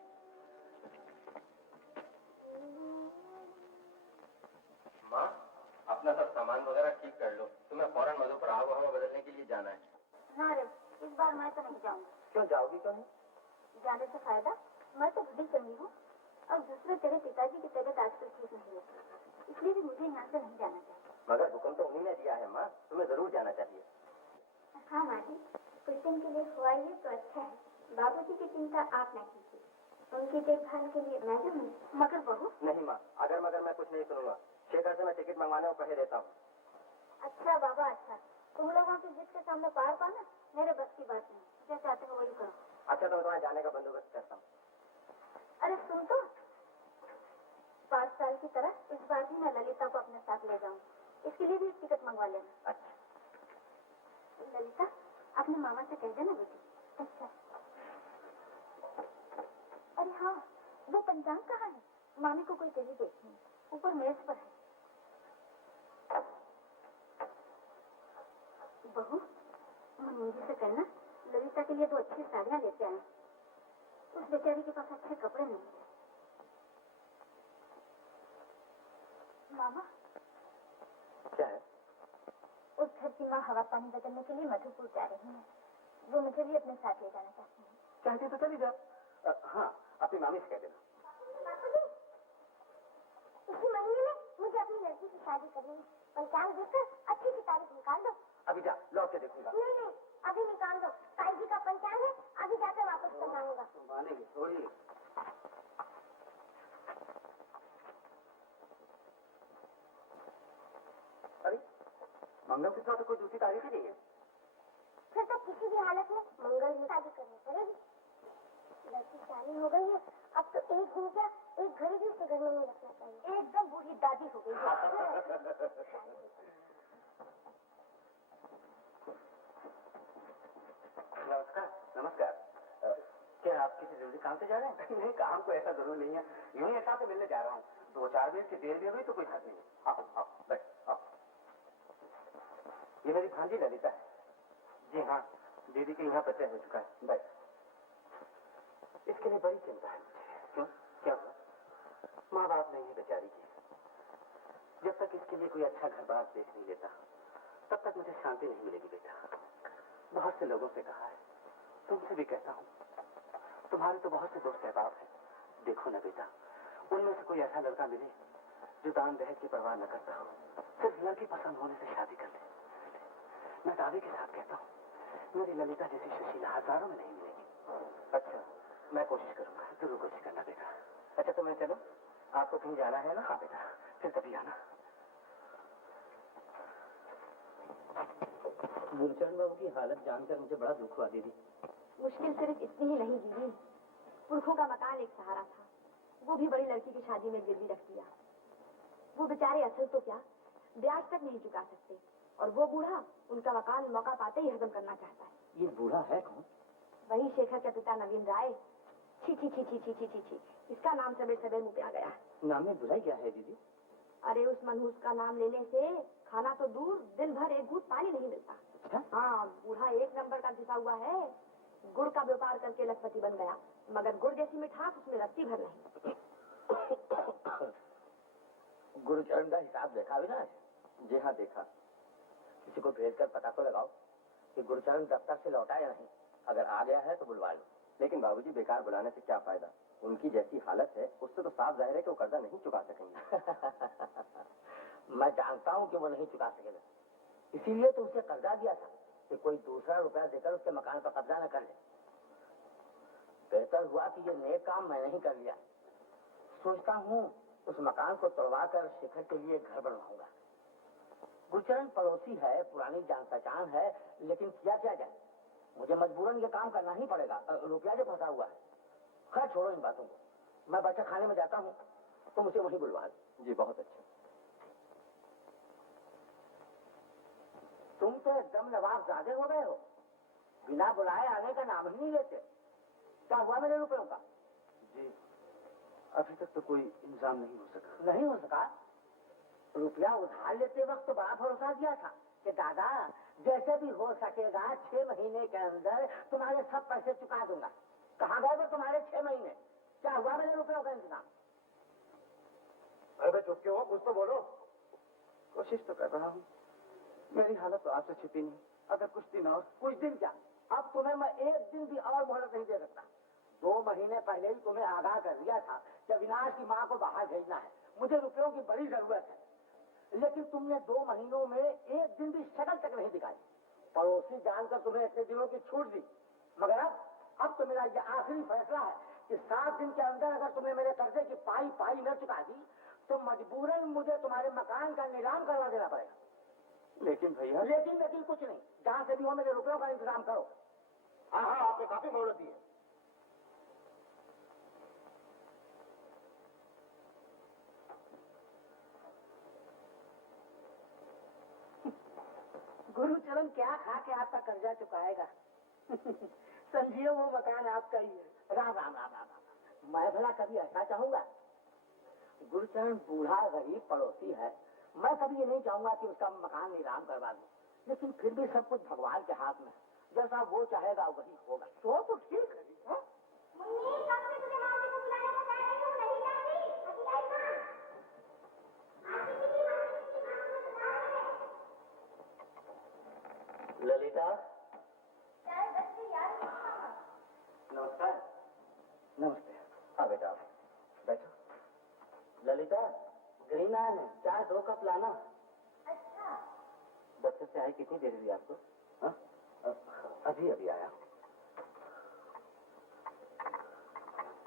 माँ, अपना सब सामान वगैरह ठीक कर लो, तुम्हें फौरन मधु पर आबो हवा बदलने के लिए जाना है। हाँ रे, इस बार मैं तो नहीं जाऊंगी। क्यों जाओगी? क्यों नहीं? जाने से फायदा, मैं तो बड़ी चंगी हूँ और दूसरे तेरे पिताजी की तबीयत आजकल ठीक नहीं है, इसलिए भी मुझे यहाँ से नहीं जाना चाहिए। मगर हुक्म तो उन्हीं ने दिया है माँ, तुम्हें जरूर जाना चाहिए। हाँ माँ जी, कुछ दिन के लिए हुआ ये तो अच्छा है। बाबूजी की चिंता आप न कीजिए, उनकी देखभाल के लिए मैं जो हूँ। मगर बहू? नहीं माँ, अगर मगर मैं कुछ नहीं सुनूंगा। शेखर से मैं टिकट मंगवाने को कहे देता हूँ। अच्छा बाबा, अच्छा, तुम लोगों की जिद के सामने पार पाना मेरे बस की बात नहीं। क्या चाहते हो वही करो। अच्छा, तो मैं तुम्हारे जाने का बंदोबस्त करता हूँ। अरे सुन तो, 5 साल की तरह इस बार भी मैं ललिता को अपने साथ ले जाऊँ, इसके लिए भी एक टिकट मंगवा लेना। अच्छा। ललिता, अपने मामा से कह देना बेटी। अच्छा। अरे हाँ, वो पंचांग कहाँ है? मामी को कोई तेजी देखनी है, ऊपर मेज पर है। बहू, मुनीजी से कहना ललिता के लिए 2 अच्छी साड़ियाँ लेते आए। उस बेचारी के पास अच्छे कपड़े नहीं है। मामा, क्या है? उस घर की माँ हवा पानी बदलने के लिए मधुपुर जा रही है। वो मुझे भी अपने साथ ले जाना चाहती है। चाहती तो चली जा। हाँ, अपनी मामी से कह देना। बापूजी, इसी महीने में मुझे अपनी लड़की की शादी करनी है। पंचांग देखकर अच्छी सी तारीख निकाल दो। अभी जा, लौट के देखूंगा। नहीं नहीं, अभी निकाल दो। ताई जी का पंचांग है, अभी जाकर वापस करवाऊंगा। मानेगी थोड़ी। अरे, मंगलसूत्र तो कोई दूसरी तारीख ही नहीं है। फिर तो किसी भी हालत में मंगल में शादी करनी पड़ेगी। लड़की शादी हो गई है, अब तो एक दिन क्या, एक घड़ी भी उसे घर में नहीं रखना चाहिए। एकदम बूढ़ी दादी हो गई नमस्कार। नमस्कार। क्या आप किसी जरूरी काम से जा रहे हैं? नहीं, काम को ऐसा जरूरी नहीं है, यूं ही ऐसा तो मिलने जा रहा हूँ। 2-4 मिनट की देर भी हुई तो कोई हद नहीं है। आओ बैठ आओ। ये मेरी भांजी ललिता है। जी हाँ, दीदी के यहाँ परिचय हो चुका है। बैठ। इसके लिए बड़ी चिंता है मुझे। क्यों, क्या हुआ? माँ बाप नहीं है बेचारी की। जब तक इसके लिए कोई अच्छा घर बार देख नहीं लेता तब तक मुझे शांति नहीं मिलेगी बेटा। बहुत से लोगों से कहा है, तुमसे भी कहता हूँ, तुम्हारे तो बहुत से दोस्त अहबाब हैं। देखो ना बेटा, उनमें से कोई ऐसा लड़का मिले जो दान दहेज की परवाह न करता हो, सिर्फ लड़की पसंद होने से शादी कर ले। मैं दावे के साथ कहता हूँ, मेरी ललिता जैसी सुशीला हजारों में नहीं मिलेगी। अच्छा, मैं कोशिश करूंगा। जरूर कोशिश करना बेटा। अच्छा तो मैं चलूं? आपको कहीं जाना है ना? हाँ बेटा, फिर कभी आना। गुरचरण बाबू की हालत जानकर मुझे बड़ा दुख हुआ दीदी। मुश्किल सिर्फ इतनी ही नहीं दीदी, पुरखों का मकान एक सहारा था, वो भी बड़ी लड़की की शादी में गिरवी रख दिया। वो बेचारे असल तो क्या, ब्याज तक नहीं चुका सकते, और वो बूढ़ा उनका मकान मौका पाते ही हजम करना चाहता है। ये बूढ़ा है कौन? वही शेखर के पिता नवीन राय। छी छी छी छी छी छी छी छी, इसका नाम सवेर सवेर मुँह पे आ गया। नाम में बुराई क्या है दीदी? अरे उस मनहूस का नाम लेने से खाना तो दूर, दिन भर एक घूंट पानी नहीं मिलता। हाँ, बूढ़ा एक नंबर का घिसा हुआ है। गुड़ का व्यापार करके लखपति बन गया, मगर गुड़ जैसी मिठास उसमें रत्ती भर नहीं। गुरुचरण का हिसाब देखा विनाश? जी हाँ देखा। किसी को भेज कर पता तो लगाओ कि गुरुचरण दफ्तर से लौटा या नहीं। अगर आ गया है तो बुलवा लो। लेकिन बाबूजी, बेकार बुलाने से क्या फायदा? उनकी जैसी हालत है उससे तो साफ जाहिर है कि वो कर्जा नहीं चुका सकेंगे। मैं जानता हूँ कि वो नहीं चुका सकेगा, इसीलिए तो उसे कर्जा दिया था कि कोई दूसरा रुपया देकर उसके मकान पर कब्जा न कर ले। बेहतर हुआ कि ये नेक काम मैं नहीं कर लिया। सोचता हूँ उस मकान को तोड़वा कर शेखर के लिए घर बनवाऊंगा। गुरचरण पड़ोसी है, पुरानी जान पहचान है, लेकिन किया क्या जाए, मुझे मजबूरन ये काम करना ही पड़ेगा। रुपया जो फंसा हुआ है। खैर छोड़ो इन बातों को, मैं बच्चा खाने में जाता हूँ, तुम उसे वहीं बुलवा दो। जी बहुत अच्छा। तुम तो एकदम नवाब ज़ादे हो गए हो, बिना बुलाए आने का नाम ही नहीं लेते। क्या हुआ मेरे रुपयों का? जी अभी तक तो कोई इंतजाम नहीं हो सका। नहीं हो सका? रुपया उधार लेते वक्त तो बड़ा भरोसा दिया था कि दादा जैसे भी हो सकेगा 6 महीने के अंदर तुम्हारे सब पैसे चुका दूंगा। कहाँ गए वो तुम्हारे 6 महीने? क्या हुआ मेरे रुपयों का इंतजाम? अरे चुप क्यों हो, कुछ तो बोलो। कोशिश तो कर रहा हूँ, मेरी हालत तो आपसे छिपी नहीं। अगर कुछ दिन और। कुछ दिन क्या, अब तुम्हें मैं एक दिन भी और मोहलत नहीं दे सकता। 2 महीने पहले ही तुम्हें आगाह कर दिया था कि अविनाश की माँ को बाहर भेजना है, मुझे रुपयों की बड़ी जरूरत है। लेकिन तुमने 2 महीनों में एक दिन भी शक्ल तक नहीं दिखाई। पड़ोसी जानकर तुम्हें इतने दिनों की छूट दी, मगर अब तो मेरा यह आखिरी फैसला है कि 7 दिन के अंदर अगर तुमने मेरे कर्जे की पाई न चुका दी तो मजबूरन मुझे तुम्हारे मकान का नीलाम करवा देना पड़ेगा। लेकिन भैया। लेकिन कुछ नहीं, जहां से भी हो मेरे रुपयों का इंतजाम करो। हाँ हाँ, आपने काफी मोहलत दी है। गुरुचरण क्या खा के आपका कर्जा चुकाएगा? समझिए वो मकान आपका ही है। राम राम राम राम राम। मैं भला कभी ऐसा चाहूंगा? गुरुचरण बूढ़ा गरीब पड़ोसी है, मैं कभी ये नहीं चाहूंगा कि उसका मकान नीलाम करवा दूं। लेकिन फिर भी सब कुछ भगवान के हाथ में, जैसा वो चाहेगा वही होगा। तो ठीक है। ललिता, नमस्कार। नमस्ते। हाँ बेटा बैठो। ललिता, ग्रीन आया है, चाय 2 कप लाना। अच्छा। दफ्तर से आए कितनी देर हुई आपको? हाँ? अभी आया।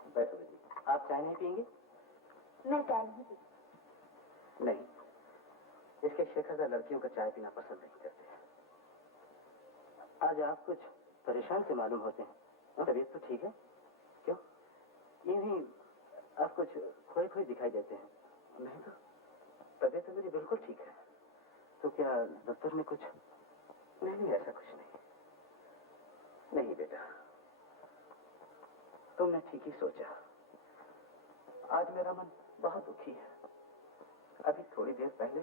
बैठो बेटी। आप चाय नहीं पियेंगे? मैं चाय नहीं पीती। नहीं, इसके शेखर का लड़कियों का चाय पीना पसंद नहीं करते। आज आप कुछ परेशान से मालूम होते हैं। तबीयत तो ठीक है? क्यों? यूं ही आप कुछ खोए खोए दिखाई देते हैं। नहीं तो तबीयत तो मेरी बिल्कुल ठीक है। तो क्या दफ्तर में कुछ? नहीं, ऐसा कुछ नहीं। नहीं बेटा, तुमने ठीक ही सोचा। आज मेरा मन बहुत दुखी है। अभी थोड़ी देर पहले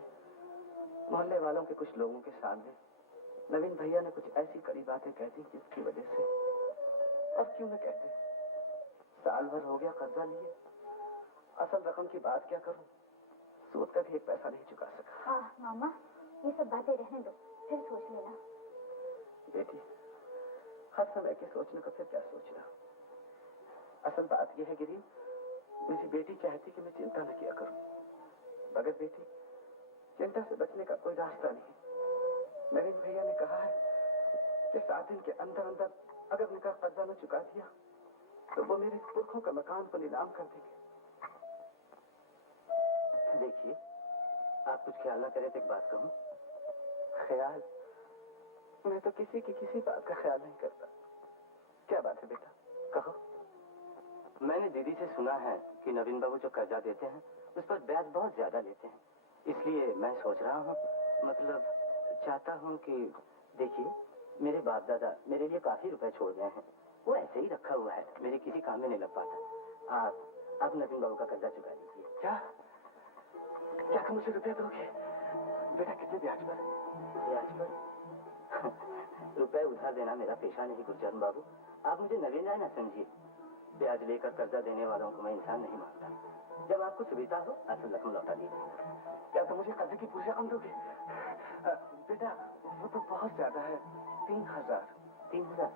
मोहल्ले वालों के कुछ लोगों के सामने नवीन भैया ने कुछ ऐसी कड़ी बातें कह दी जिसकी वजह से, अब क्यों न कहते, साल भर हो गया कर्जा लिए, असल रकम की बात क्या करूं, सूद का भी एक पैसा नहीं चुका सका। हाँ मामा, ये सब बातें रहने दो, फिर सोच लेना। बेटी, हर समय के सोचने का फिर क्या सोचना। असल बात यह है गिरी, मेरी बेटी चाहती कि मैं चिंता न किया करूं, मगर बेटी चिंता से बचने का कोई रास्ता नहीं। नवीन भैया ने कहा है कि 7 दिन के अंदर अंदर अगर उनका कर्जा न चुका दिया तो वो मेरे पुरखों का मकान को नीलाम कर देंगे। देखिए, आप कुछ ख्याल ना करें तो एक बात कहूं। ख्याल? मैं तो किसी की किसी बात का ख्याल नहीं करता। क्या बात है बेटा, कहो। मैंने दीदी से सुना है कि नवीन बाबू जो कर्जा देते हैं उस पर ब्याज बहुत ज्यादा लेते हैं, इसलिए मैं सोच रहा हूँ, मतलब चाहता हूँ कि देखिए, मेरे बाप दादा मेरे लिए काफी रुपए छोड़ गए हैं, वो ऐसे ही रखा हुआ है, मेरे किसी काम में नहीं लग पाता। आप नवीन बाबू का कर्जा चुका दीजिए। क्या तुम मुझे रुपया दोगे? बेटा कितने ब्याज पर? ब्याज पर? रुपए उधार देना मेरा पेशा नहीं गुरचरण बाबू, आप मुझे नवीन राय ना समझिए। ब्याज लेकर कर्जा देने वालों को मैं इंसान नहीं मानता। जब आपको सुविधा हो असल रकम लौटा दीजिए। क्या तुम मुझे कर्जे की पूरी रकम दोगे? बेटा वो तो बहुत ज्यादा है, 3000। 3000?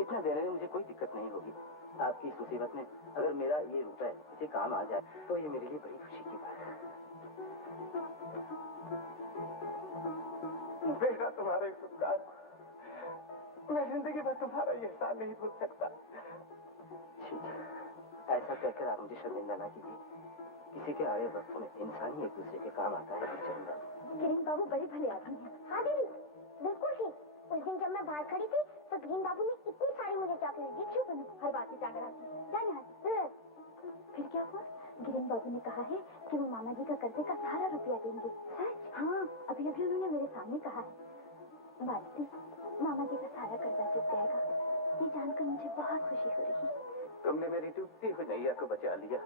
इतना देने में मुझे कोई दिक्कत नहीं होगी। आपकी इस मुसीबत में अगर मेरा ये रुपए किसी काम आ जाए तो ये मेरे लिए बड़ी खुशी की बात है। बेटा तुम्हारा एक उपकार, मैं जिंदगी भर तुम्हारा ये एहसान नहीं भूल सकता। ऐसा कहकर आप मुझे शर्मिंदा ना कीजिए। किसी के आए वक्त में इंसान ही एक दूसरे के काम आता है। गिरीन बाबू बड़े भले आदमी हैं। हाँ दीदी, बिल्कुल ठीक। उस दिन जब मैं बाहर खड़ी थी तो गिरीन बाबू ने इतनी सारी मुझे चॉकलेट दी। क्यों बनू, हर बात में जाकर आती। फिर क्या हुआ? गिरीन बाबू ने कहा है कि वो मामा जी का कर्जे का सारा रुपया देंगे। सच? हाँ, अभी अभी उन्होंने मेरे सामने कहा है। बाजी, मामा जी का सारा कर्जा चुक जाएगा, ये जानकर मुझे बहुत खुशी हो रही है। तुमने मेरी डूबती हुई नैया को बचा लिया।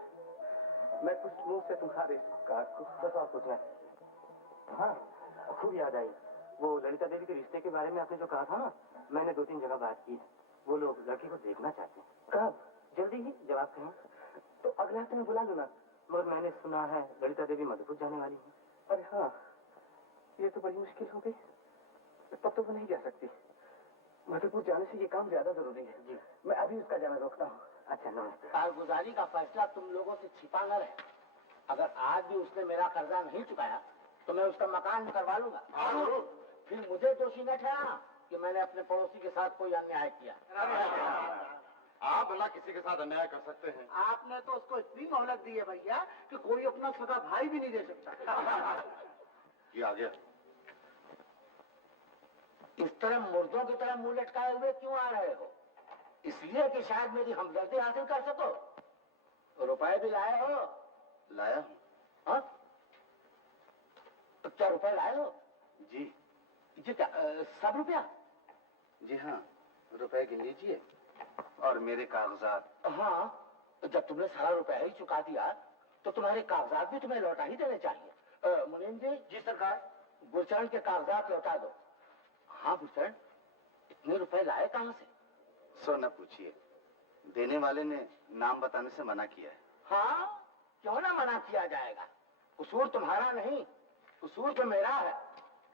मैं कुछ मुंह से तुम्हारे कार को बस और कुछ नहीं। हाँ, खूब याद आई, वो ललिता देवी के रिश्ते के बारे में आपने जो कहा था ना, मैंने 2-3 जगह बात की। वो लोग लड़की को देखना चाहते हैं। कब? जल्दी ही, जब आप कहें। तो अगले हफ्ते में बुला लूंगा। मगर मैंने सुना है ललिता देवी मधुपुर जाने वाली है। अरे हाँ, ये तो बड़ी मुश्किल हो गई। तब तो वो नहीं जा सकती। मधुपुर जाने से ये काम ज्यादा जरूरी है। जी, मैं अभी उसका जाना रोकता हूँ। अच्छा नमस्ते। कारगुजारी का फैसला तुम लोगों से छिपा न रहे। अगर आज भी उसने मेरा कर्जा नहीं चुकाया तो मैं उसका मकान करवा लूंगा। फिर मुझे दोषी न ठहराना कि मैंने अपने पड़ोसी के साथ कोई अन्याय किया। आप भला किसी के साथ अन्याय कर सकते हैं? आपने तो उसको इतनी मोहलत दी है भैया कि कोई अपना सगा भाई भी नहीं दे सकता। ये आ गया। इस तरह मुर्दों की तरह मुंह लटकाए हुए क्यों आ रहे हो? इसलिए कि शायद मेरी हमदर्दी हासिल कर सको। रुपए भी लाए हो? लाया हूँ। हाँ? तो क्या रुपए लाए हो? जी। जी क्या, सब रुपया? जी हाँ, रुपए गिन लीजिए और मेरे कागजात। हाँ, जब तुमने सारा रुपया ही चुका दिया तो तुम्हारे कागजात भी तुम्हें लौटा ही देने चाहिए। मुनीम जी। जी सरकार। गुरचरण के कागजात लौटा दो। हाँ गुरचरण, इतने रुपए लाए कहाँ से? सो न पूछिए, देने वाले ने नाम बताने से मना किया है। हाँ, क्यों ना मना किया जाएगा? कसूर तुम्हारा नहीं, कसूर तो मेरा है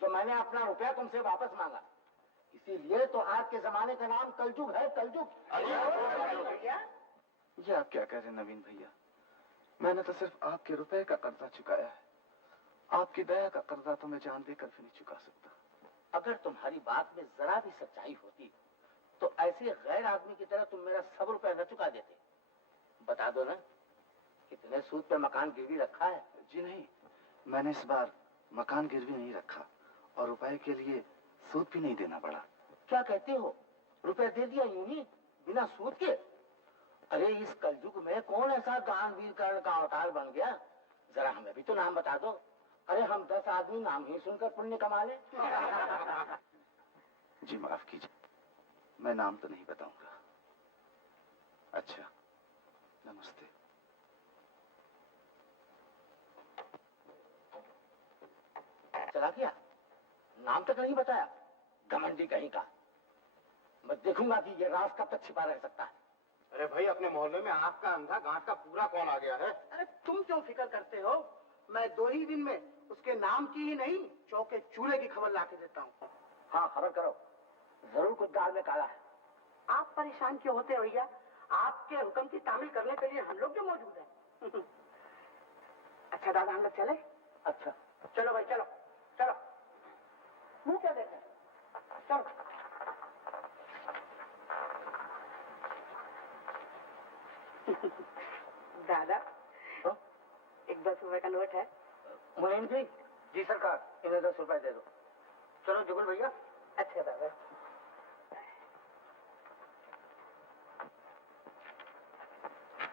जो मैंने अपना रुपया तुमसे वापस मांगा। इसीलिए तो आज के जमाने का नाम कलजुग है, कलजुग। ये आप क्या कह रहे हैं नवीन भैया? मैंने तो सिर्फ आपके रुपए का कर्जा चुकाया है। आपकी दया का कर्जा तो मैं जान देकर भी नहीं चुका सकता। अगर तुम्हारी बात में जरा भी सच्चाई होती तो ऐसे गैर आदमी की तरह तुम मेरा सब रुपया न चुका देते। बता दो ना, कितने सूद पे मकान गिरवी रखा है? जी नहीं, मैंने इस बार मकान गिरवी नहीं रखा और रुपए के लिए सूद भी नहीं देना पड़ा। क्या कहते हो? रुपया दे दिया यूं ही बिना सूद के? अरे इस कलयुग में कौन ऐसा दानवीर कर्ण का अवतार बन गया? जरा हमें भी तो नाम बता दो। अरे हम 10 आदमी नाम ही सुनकर पुण्य कमा ले। जी माफ कीजिए, मैं नाम तो नहीं बताऊंगा। अच्छा, नमस्ते। चला गया, नाम तक नहीं बताया, घमंडी कहीं का। मैं देखूंगा कि ये राज कब तक छिपा रह सकता है। अरे भाई, अपने मोहल्ले में आपका अंधा गांठ का पूरा कौन आ गया है? अरे तुम क्यों फिक्र करते हो? मैं 2 ही दिन में उसके नाम की ही नहीं, चौके चूल्हे की खबर लाके देता हूँ। हाँ, खबर करो, जरूर कुछ दाल में काला है। आप परेशान क्यों होते हो भैया? आपके हुक्म की तामील करने के लिए हम लोग जो मौजूद हैं। अच्छा दादा, हम लोग चले? अच्छा, चलो भाई, चलो चलो। मुंह क्या देख रहे हैं? चलो। दादा, तो? एक 10 रुपए का नोट है। मुनीम जी। जी सरकार, इन्हें 10 रुपए दे दो। चलो जुगल भैया। अच्छा दादा।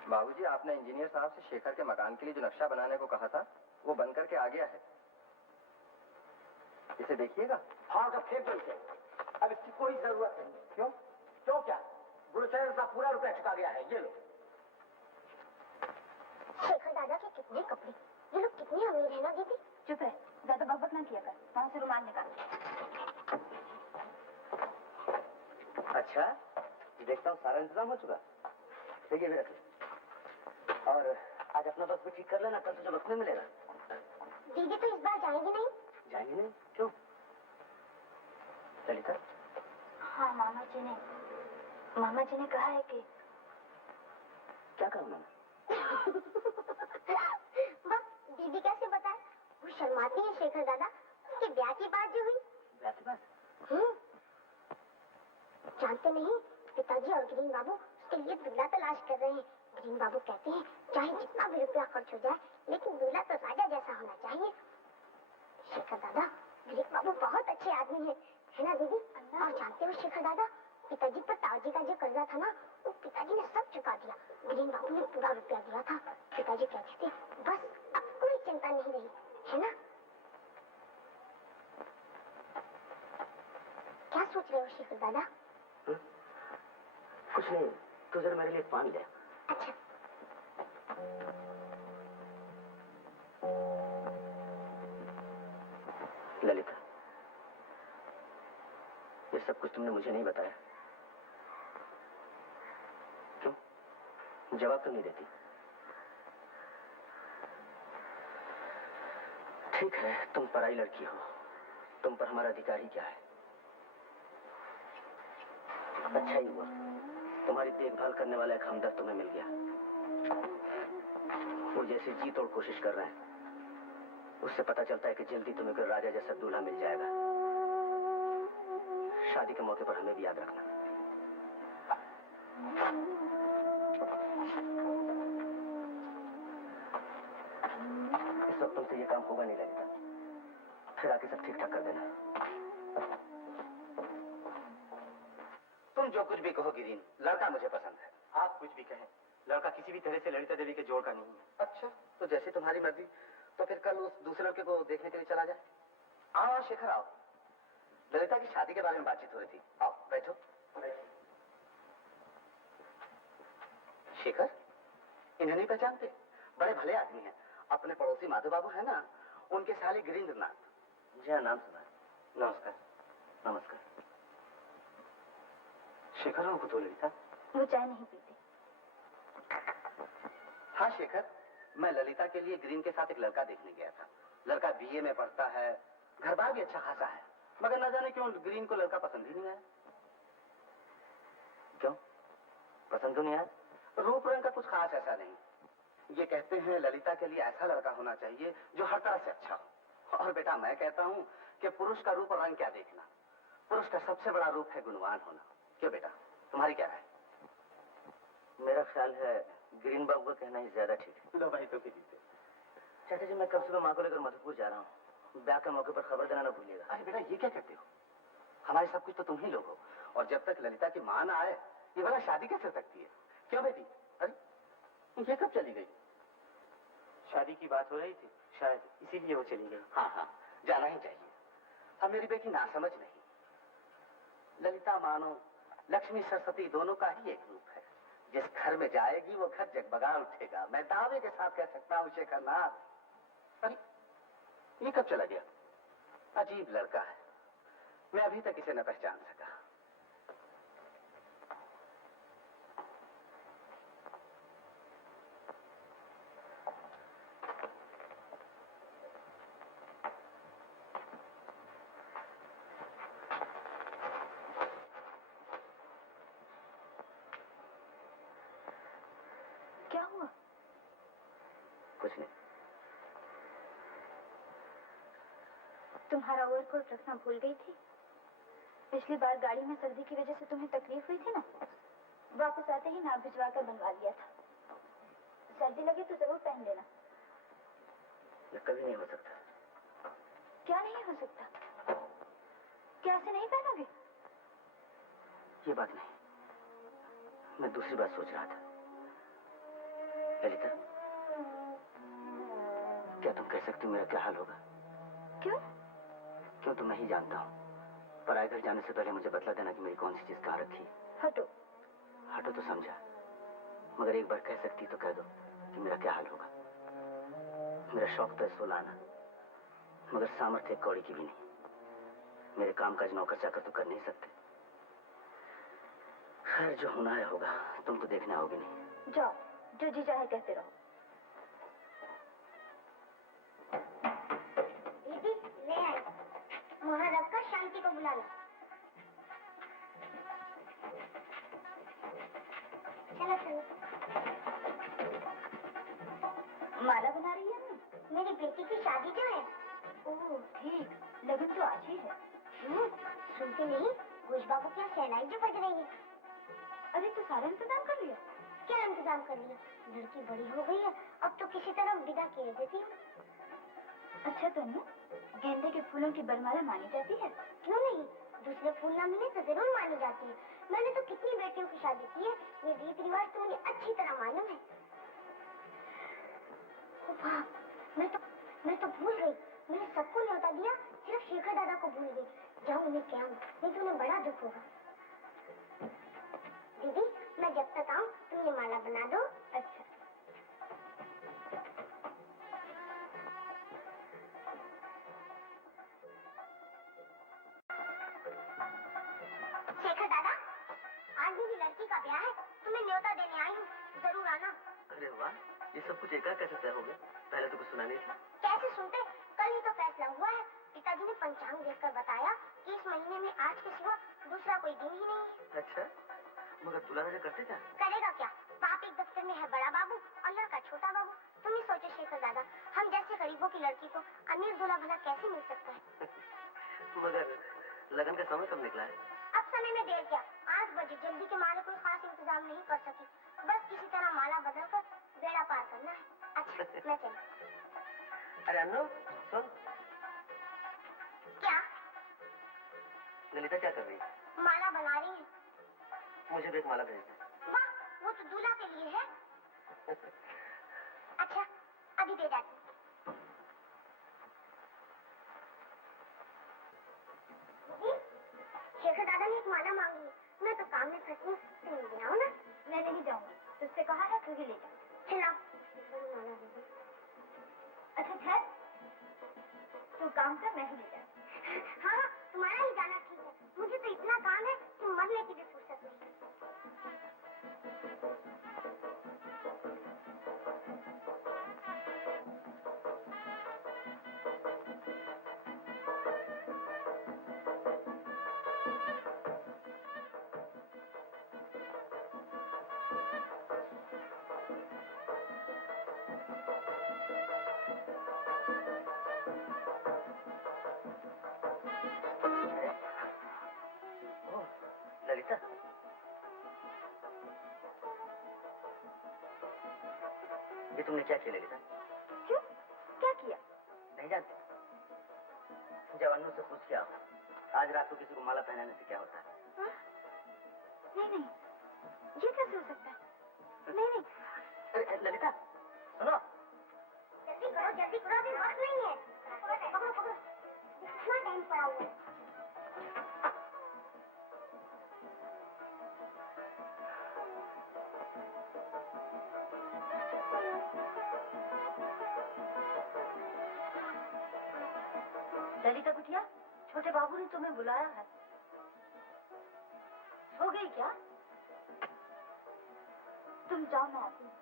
बाबूजी, आपने इंजीनियर साहब से शेखर के मकान के लिए जो नक्शा बनाने को कहा था, वो बन करके आ गया है। इसे देखिएगा। हाँ, तो फेंक दो इसे। अब इसकी कोई जरूरत नहीं। क्यों? क्यों क्या? गुरुचरण का पूरा रुपया चुका गया है, ये लो। शेखर दादा के कितने कपड़े, ये लोग कितने अमीर है ना दीदी। चुप है, ज्यादा बकबक ना किया कर। वहां से रुमाल निकाल। अच्छा, देखता हूँ सारा इंतजाम हो चुका। तो ये भी रख। और आज अपना बस भी ठीक कर लेना, कल तुझे बस में मिलेगा। दीदी तो इस बार जाएंगी नहीं? जाएंगे नहीं? क्यों? ललिता? हाँ, मामा जी ने कहा है कि। क्या कहा उन्होंने? वाह, दीदी कैसे बताए? वो शर्माती है शेखर दादा। उसके ब्याह की बात जो हुई। ब्याह की बात? जानते नहीं, पिताजी और गिरीन बाबू उसके लिए दूल्हा तलाश कर रहे हैं। गिरीन बाबू कहते हैं चाहे जितना भी रुपया खर्च हो जाए, लेकिन दूल्हा तो राजा जैसा होना चाहिए। शेखर दादा, गिरीन बाबू बहुत अच्छे आदमी है ना दीदी? और जानते हो शेखर दादा, पिताजी पर ताऊजी का जो कर्जा था ना, वो पिताजी ने सब चुका दिया। गिरीन बाबू ने पूरा रुपया दिया था। पिताजी कहते थे बस अब कोई चिंता नहीं रही, है ना? क्या सोच रहे हो शेखर दादा? कुछ नहीं, तू जरा मेरे लिए पानी ले। अच्छा। ललिता, ये सब कुछ तुमने मुझे नहीं बताया। क्यों? जवाब तो नहीं देती। ठीक है, तुम पराई लड़की हो, तुम पर हमारा अधिकार ही क्या है। अच्छा ही हुआ, तुम्हारी देखभाल करने वाला एक हमदर्द तुम्हें मिल गया। वो जैसे जी तोड़ कोशिश कर रहे हैं, उससे पता चलता है कि जल्दी तुम्हें कोई राजा जैसा दूल्हा मिल जाएगा। शादी के मौके पर हमें भी याद रखना। इस वक्त तुमसे ये काम होगा नहीं लगता, फिर आके सब ठीक ठाक कर देना। तुम जो कुछ भी कहो गिरीन, लड़का मुझे पसंद है। आप कुछ भी कहें, लड़का किसी भी तरह से ललिता देवी के जोड़ का नहीं है। अच्छा, तो जैसे तुम्हारी मर्जी। तो फिर कल उस दूसरे लड़के को देखने के लिए चला जाए। आओ शेखर, आओ। ललिता की शादी के बारे में बातचीत हो रही थी। आओ बैठो। शेखर, इन्हें नहीं पहचानते? बड़े भले आदमी हैं। अपने पड़ोसी माधव बाबू है ना, उनके साले गिरीन्द्रनाथ। जी हाँ, नाम सुना है। नमस्कार। नमस्कार। शेखर, उनको तो ललिता। वो चाय नहीं पीती। हाँ शेखर, मैं ललिता के लिए ग्रीन के साथ एक लड़का देखने गया था। लड़का बीए में पढ़ता है, घर बार भी अच्छा खासा है, मगर न जाने क्यों ग्रीन को लड़का पसंद ही नहीं आया। क्यों पसंद क्यों नहीं आया? रूप रंग का कुछ खास ऐसा नहीं। ये कहते हैं ललिता के लिए ऐसा लड़का होना चाहिए जो हर तरह से अच्छा हो। और बेटा मैं कहता हूँ कि पुरुष का रूप और रंग क्या देखना, पुरुष का सबसे बड़ा रूप है गुणवान होना। क्यों बेटा, तुम्हारी क्या राय? मेरा ख्याल है ग्रीन बाबू का कहना ही ज्यादा ठीक है। लो भाई, तो चाचा जी, मैं कल सुबह माँ को लेकर मधुपुर जा रहा हूँ। ब्याह के मौके पर खबर देना ना भूलिएगा। अरे बेटा, ये क्या कहते हो? हमारे सब कुछ तो तुम ही लोग हो, और जब तक ललिता की मां ना आए ये वाला शादी कैसे हो सकती है? क्यों बेटी, ये कब चली गई? शादी की बात हो रही थी, शायद इसीलिए वो चली गई। हाँ हाँ, जाना ही चाहिए। अब मेरी बेटी नासमझ नहीं। ललिता मानो लक्ष्मी सरस्वती दोनों का ही एक रूप है। जिस घर में जाएगी वो घर जगमगा उठेगा। मैं दावे के साथ कह सकता हूँ शेखरनाथ। अरे ये कब चला गया? अजीब लड़का है, मैं अभी तक इसे न पहचान सका। क्या हुआ? कुछ नहीं। तुम्हारा ओवरकोट रखना भूल गई थी। पिछली बार गाड़ी में सर्दी की वजह से तुम्हें तकलीफ हुई थी ना, वापस आते ही नाप भिजवा कर बनवा लिया था। सर्दी लगे तो जरूर पहन लेना। ये कभी नहीं हो सकता। क्या नहीं हो सकता? क्या ऐसे नहीं पहनोगे? ये बात नहीं, मैं दूसरी बात सोच रहा था। ललिता, क्या तुम कह सकती हो मेरा क्या हाल होगा? क्यों? क्यों तो मैं ही जानता हूँ। पराए घर जाने से पहले मुझे बतला देना कि मेरी कौन सी चीज कहाँ रखी है। हटो। हटो तो समझा, मगर एक बार कह सकती तो कह दो कि मेरा क्या हाल होगा। मेरा शौक तो है सोलाना, मगर सामर्थ्य एक कौड़ी की भी नहीं। मेरे काम काज नौकर चाकर तो कर नहीं सकते। खैर जो होना है होगा, तुम तो देखने आओगे नहीं। जाओ, जो जी चाहे कहते रहो। दीदी ले आई, वहाँ रखकर शांति को बुला लो। चलो चलो। माला बना रही है ना? मेरी बेटी की शादी जो है। ओह ठीक, लगन तो आज ही है। सुनते नहीं, घोष बाबू की शहनाई जो बज रही है। अरे तो सारा इंतजाम कर लिया? क्या इंतजाम कर लिया? लड़की बड़ी हो गई है, अब तो किसी तरह विदा किए देती हूँ। अच्छा तनु, गेंदे के फूलों की बरमाला मानी जाती है? क्यों नहीं, दूसरे फूल ना मिले तो जरूर मानी जाती है। मैंने तो कितनी बेटियों की शादी की है, ये रीत रिवाज तो मुझे अच्छी तरह मालूम है। ओ बाप, मैं तो भूल गई। मैंने सबको न्योता दिया, सिर्फ शेखर दादा को भूल गई। जाऊँ उन्हें क्या, नहीं तो उन्हें बड़ा दुख होगा। दीदी, मैं जब तक आऊँ तुम ये माला बना दो। अच्छा। शेखर दादा, आज मेरी लड़की का ब्याह है, तुम्हें न्योता देने आई हूँ, जरूर आना। अरे वाह, ये सब कुछ एकाएक कैसे तय हो गया? पहले तो कुछ सुना नहीं था। कैसे सुनते, कल ही तो फैसला हुआ है। पिताजी ने पंचांग देखकर बताया कि इस महीने में आज के सिवा दूसरा कोई दिन ही नहीं है। अच्छा, मगर दूल्हा राजा करते क्या? करेगा क्या? बाप एक दफ्तर में है बड़ा बाबू और लड़का छोटा बाबू। तुम ही सोचो शेखर दादा, हम जैसे गरीबों की लड़की को अमीर दूल्हा भला कैसे मिल सकता है? मगर लगन का समय कब निकला है? अब समय में देर क्या, 8 बजे। जल्दी के माले कोई खास इंतजाम नहीं कर सकी, बस किसी तरह माला बदल कर बेड़ा पार करना है। अच्छा मैं चली। अरे अन्नू सुन। क्या? ललिता क्या कर रही है? माला बना रही है। मुझे भी एक माला भेज दे। वाह, वो तो दूल्हा के लिए है। अच्छा अभी दे जाती हूँ। शेखर दादा ने एक माला मांगी है, मैं तो काम में फंसी हूँ, तुम ले आओ ना। मैं नहीं जाऊंगी, तुझसे कहा है तू ही ले जा। चलो। अच्छा ठहर, तू काम कर, मैं ही ले जा। हाँ तुम्हारा ही जाना ठीक है, मुझे तो इतना काम है कि मरने की भी फुर्सत नहीं। ललिता, ये तुमने क्या किया ललिता? क्यों? क्या किया? नहीं जानती? जब अन्नू से पूछ के आओ, आज रात को किसी को माला पहनाने से क्या होता है? नहीं नहीं, ये कैसे हो सकता है? नहीं नहीं। अरे ललिता सुनो, जल्दी करो, अभी वक्त नहीं है। पकड़ो पकड़ो, कितना टाइम पड़ा हुआ है। ललिता कुटिया, छोटे बाबू ने तुम्हें बुलाया है। सो गई क्या? तुम जाओ, मैं आती हूँ।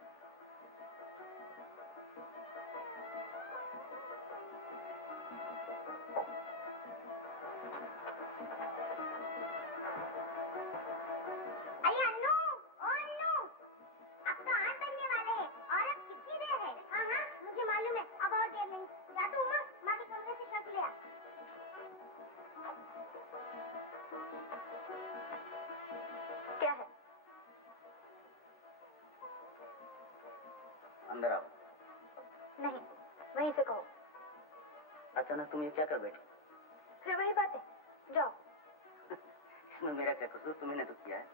अंदर आओ। नहीं, वहीं से कहो। अचानक तुम ये क्या कर बैठी? फिर वही बातें, जाओ। इसमें मेरा क्या कसूर? तुम्हें तो किया है।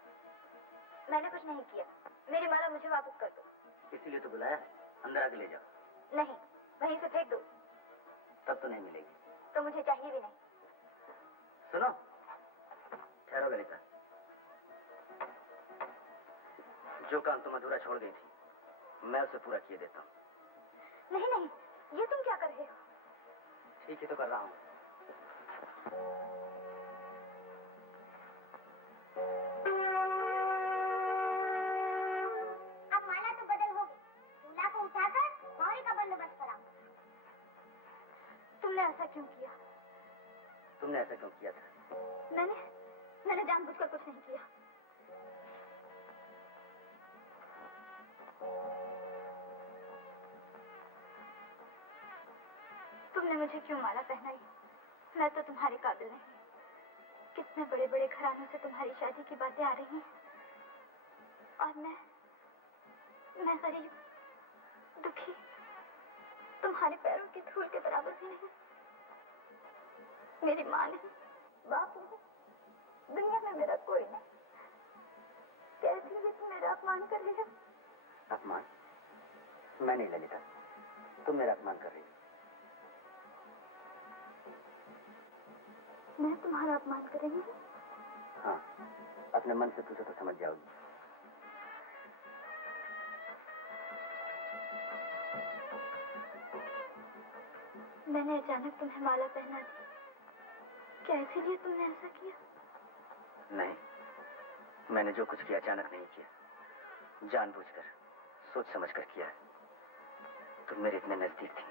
मैंने कुछ नहीं किया, मेरी माला मुझे वापस कर दो। इसीलिए तो बुलाया है, अंदर आके ले जाओ। नहीं, वहीं से फेंक दो। तब तो नहीं मिलेगी। तो मुझे चाहिए भी नहीं। सुनो, ठहरो ललिता, जो काम तुम अधूरा छोड़ गई थी मैं उसे पूरा किए देता हूँ। नहीं नहीं, ये तुम क्या कर रहे हो? ठीक ही तो कर रहा हूँ। अब माला तो बदल होगी, दूल्हा को उठाकर मौरी का बंदोबस्त करा। तुमने ऐसा क्यों किया? तुमने ऐसा क्यों किया था? मैंने जानबूझकर कुछ नहीं किया। तुमने मुझे क्यों माला पहनाई? मैं तो तुम्हारे काबिल नहीं। कितने बड़े बड़े घरानों से तुम्हारी शादी की बातें आ रही हैं और मैं गरीब, दुखी, तुम्हारे पैरों की धूल के बराबर भी नहीं। मेरी माँ नहीं, बाप नहीं, दुनिया में मेरा कोई नहीं। कैसे भी तुम मेरा अपमान कर रही हो? अपमान? मैं नहीं ललिता, तुम मेरा अपमान कर रही हो। मैं तुम्हारा अपमान कर रही हूँ? हाँ, अपने मन से पूछो तो समझ जाओगी। मैंने अचानक तुम्हें माला पहना दी, क्या इसीलिए तुमने ऐसा किया? नहीं, मैंने जो कुछ किया अचानक नहीं किया, जानबूझकर, सोच समझकर किया है। तुम मेरे इतने नजदीक थी,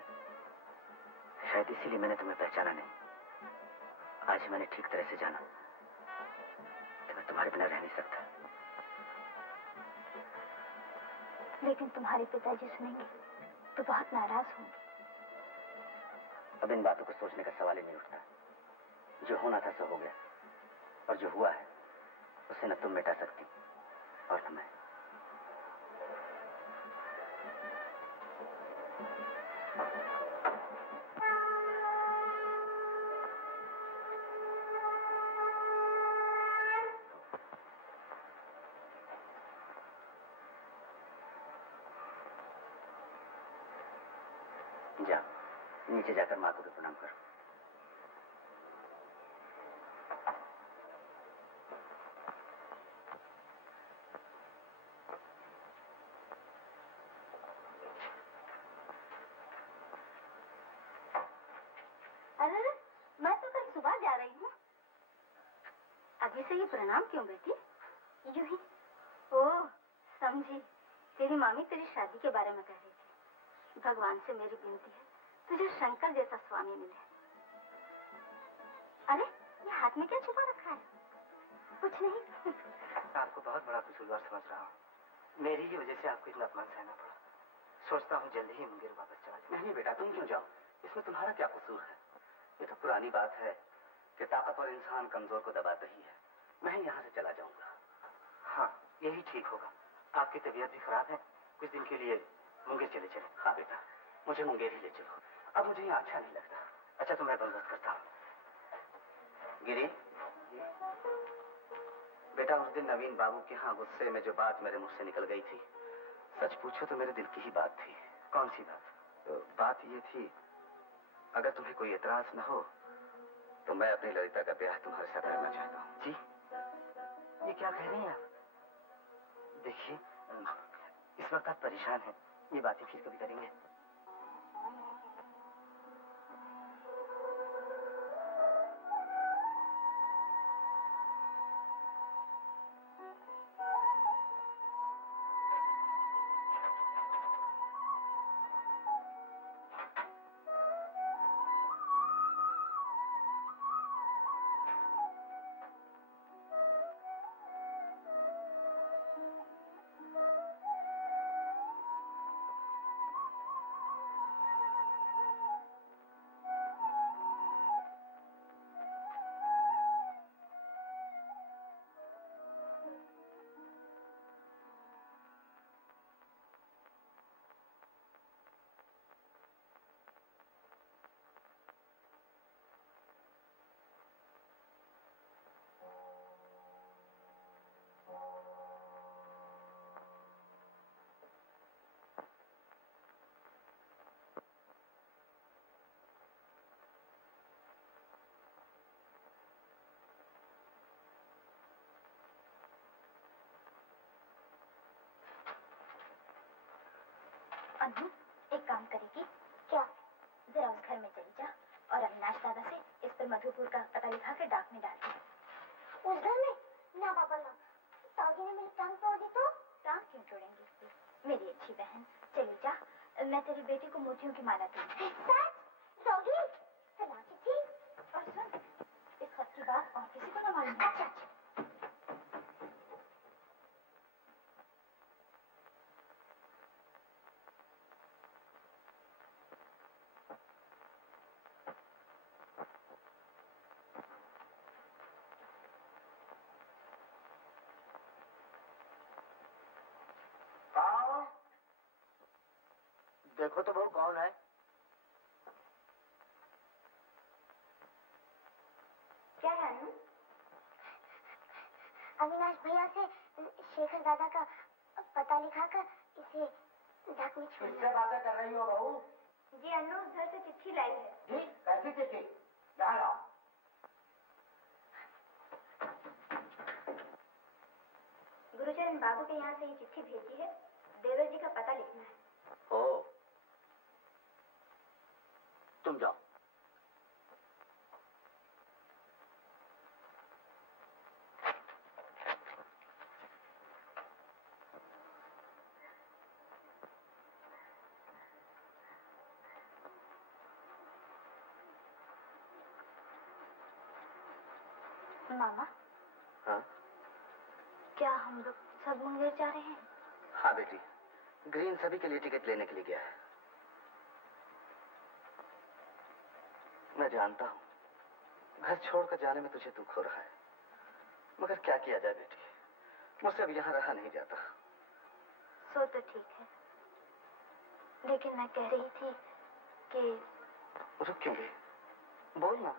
शायद इसीलिए मैंने तुम्हें पहचाना नहीं। आज मैंने ठीक तरह से जाना कि मैं तुम्हारे बिना रह नहीं सकता। लेकिन तुम्हारे पिताजी सुनेंगे तो बहुत नाराज होंगे। अब इन बातों को सोचने का सवाल ही नहीं उठता। जो होना था सो हो गया, और जो हुआ है उसे न तुम मिटा सकती और न मैं। जा, नीचे जाकर माँ को भी प्रणाम करो। अरे मैं तो कल सुबह जा रही हूँ। अभी से ये प्रणाम क्यों बेटी? यूं ही। ओह, समझी। तेरी मामी तेरी शादी के बारे में कह रही थी। भगवान से मेरी विनती है तुझे शंकर जैसा स्वामी मिले। अरे ये हाथ में क्या छुपा रखा है? कुछ नहीं। आपको बहुत बड़ा कसूरवार समझ रहा हूँ। मेरी ही वजह से आपको इतना अपमान सहना पड़ा। सोचता हूँ जल्दी ही मुंगेर वापस चला जाऊँ। नहीं बेटा, तुम क्यों जाओ? इसमें तुम्हारा क्या कसूर है? ये तो पुरानी बात है कि ताकतवर इंसान कमजोर को दबाता ही है। मैं यहाँ से चला जाऊंगा। हाँ, यही ठीक होगा। आपकी तबीयत भी खराब है, कुछ दिन के लिए मुंगेर चले चले। हाँ बेटा, मुझे मुंगेर ही ले चलो। अब मुझे यहाँ अच्छा नहीं लगता। अच्छा तो मैं बंदोबस्त करता हूँ। गिरी, बेटा उस दिन नवीन बाबू के यहाँ गुस्से में जो बात मेरे मुंह से निकल गई थी, सच पूछो तो मेरे दिल की ही बात थी। कौन सी बात? तो बात ये थी, अगर तुम्हें कोई एतराज न हो तो मैं अपनी ललिता का ब्याह तुम्हारे साथ करना चाहता हूँ। जी, ये क्या कह रही हैं आप? देखिए, इस वक्त आप परेशान हैं, ये बातें फिर कभी करेंगे। अनु, एक काम करेगी क्या? जरा उस घर में चली जा और अविनाश दादा से इस पर मधुपुर का पता लिखा कर डाक में डाल दे। उस घर में? ना पापा ना, तागी ने मेरी टांग तोड़ दी तो? टांग क्यों तोड़ेंगी उसकी? मेरी अच्छी बहन, चली जा, मैं तेरी बेटी को मोतियों की माला दूंगी। डॉगी, सलाह थी। और सुन, इस खत की बात और किसी को न मालूम। अच्छा अच्छा। देखो तो बहू कौन है? क्या है अनु? अविनाश भैया से शेखर दादा का पता लिखाकर इसे डाक में छोड़। किससे बातें कर रही हो बहू? जी अनु, घर से चिट्ठी लाई है। जी, कैसी चिट्ठी? यहाँ लाओ। गुरुचरण बाबू के यहाँ से ये चिट्ठी भेजी है, देवर जी का पता लिखना है। ओ, तुम जाओ। मामा। हाँ? क्या हम लोग सब मुंगेर जा रहे हैं? हाँ बेटी, ग्रीन सभी के लिए टिकट लेने के लिए गया है। मैं जानता हूँ घर छोड़कर जाने में तुझे दुख हो रहा है, मगर क्या किया जाए बेटी, मुझसे अब यहाँ रहा नहीं जाता। सो तो ठीक है, लेकिन मैं कह रही थी कि... रुक क्यों गई? बोल ना।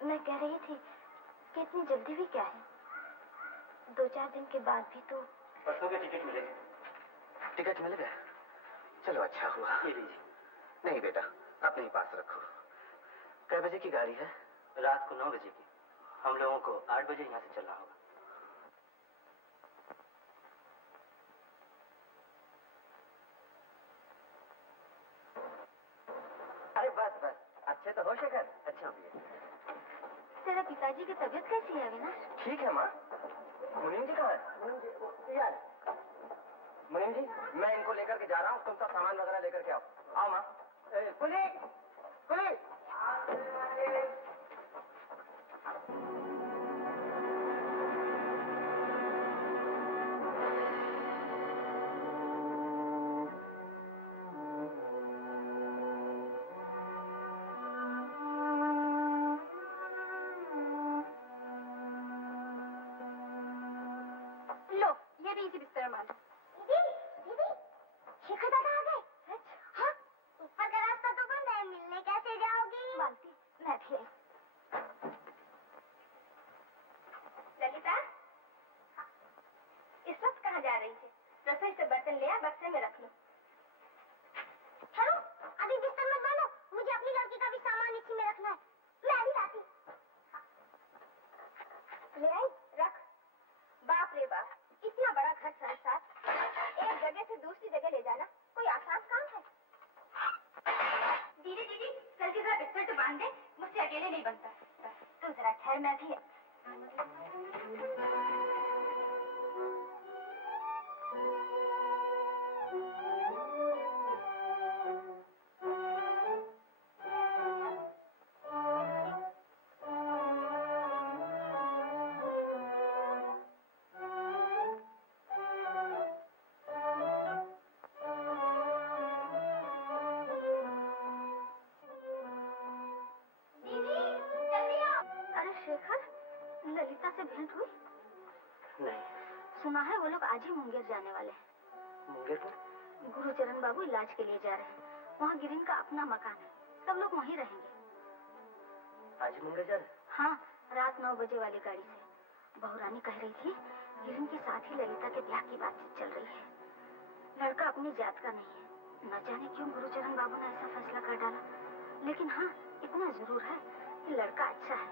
मैं कह रही थी कि इतनी जल्दी भी क्या है, 2-4 दिन के बाद भी तो... परसों के टिकट मिलेगा। टिकट मिल गया? चलो अच्छा हुआ। ये लीजिए। नहीं बेटा, अपने ही पास रखो। कै बजे की गाड़ी है? रात को 9 बजे की। हम लोगों को 8 बजे यहाँ से चलना होगा। अरे बस बस, अच्छे तो हो शेखर। अच्छा भैया। तेरा पिताजी की तबीयत कैसी है अविनाश? ठीक है माँ। मुनीम जी कहाँ है? मुनीम जी, मैं इनको लेकर के जा रहा हूँ, तुम सब सामान वगैरह लेकर के आओ। आओ माँ। कुली, कुली। लो, ये भी इसी बिस्तर में डालो। दीदी, दीदी, शेखर दादा आ गए। हाँ, ऊपर का रास्ता तो बंद है, से नहीं बनता। तू जरा ठहर, मैं भी सुना है वो लोग आज ही मुंगेर जाने वाले हैं। मुंगेर पर? गुरुचरण बाबू इलाज के लिए जा रहे हैं। वहाँ गिरीन का अपना मकान है, सब लोग वहीं रहेंगे। आज ही मुंगेर जा रहे हैं? हाँ, रात 9 बजे वाली गाड़ी से। बहुरानी कह रही थी गिरीन के साथ ही ललिता के ब्याह की बातचीत चल रही है। लड़का अपनी जात का नहीं है, न जाने क्यों गुरुचरण बाबू ने ऐसा फैसला कर डाला। लेकिन हाँ, इतना जरूर है कि लड़का अच्छा है,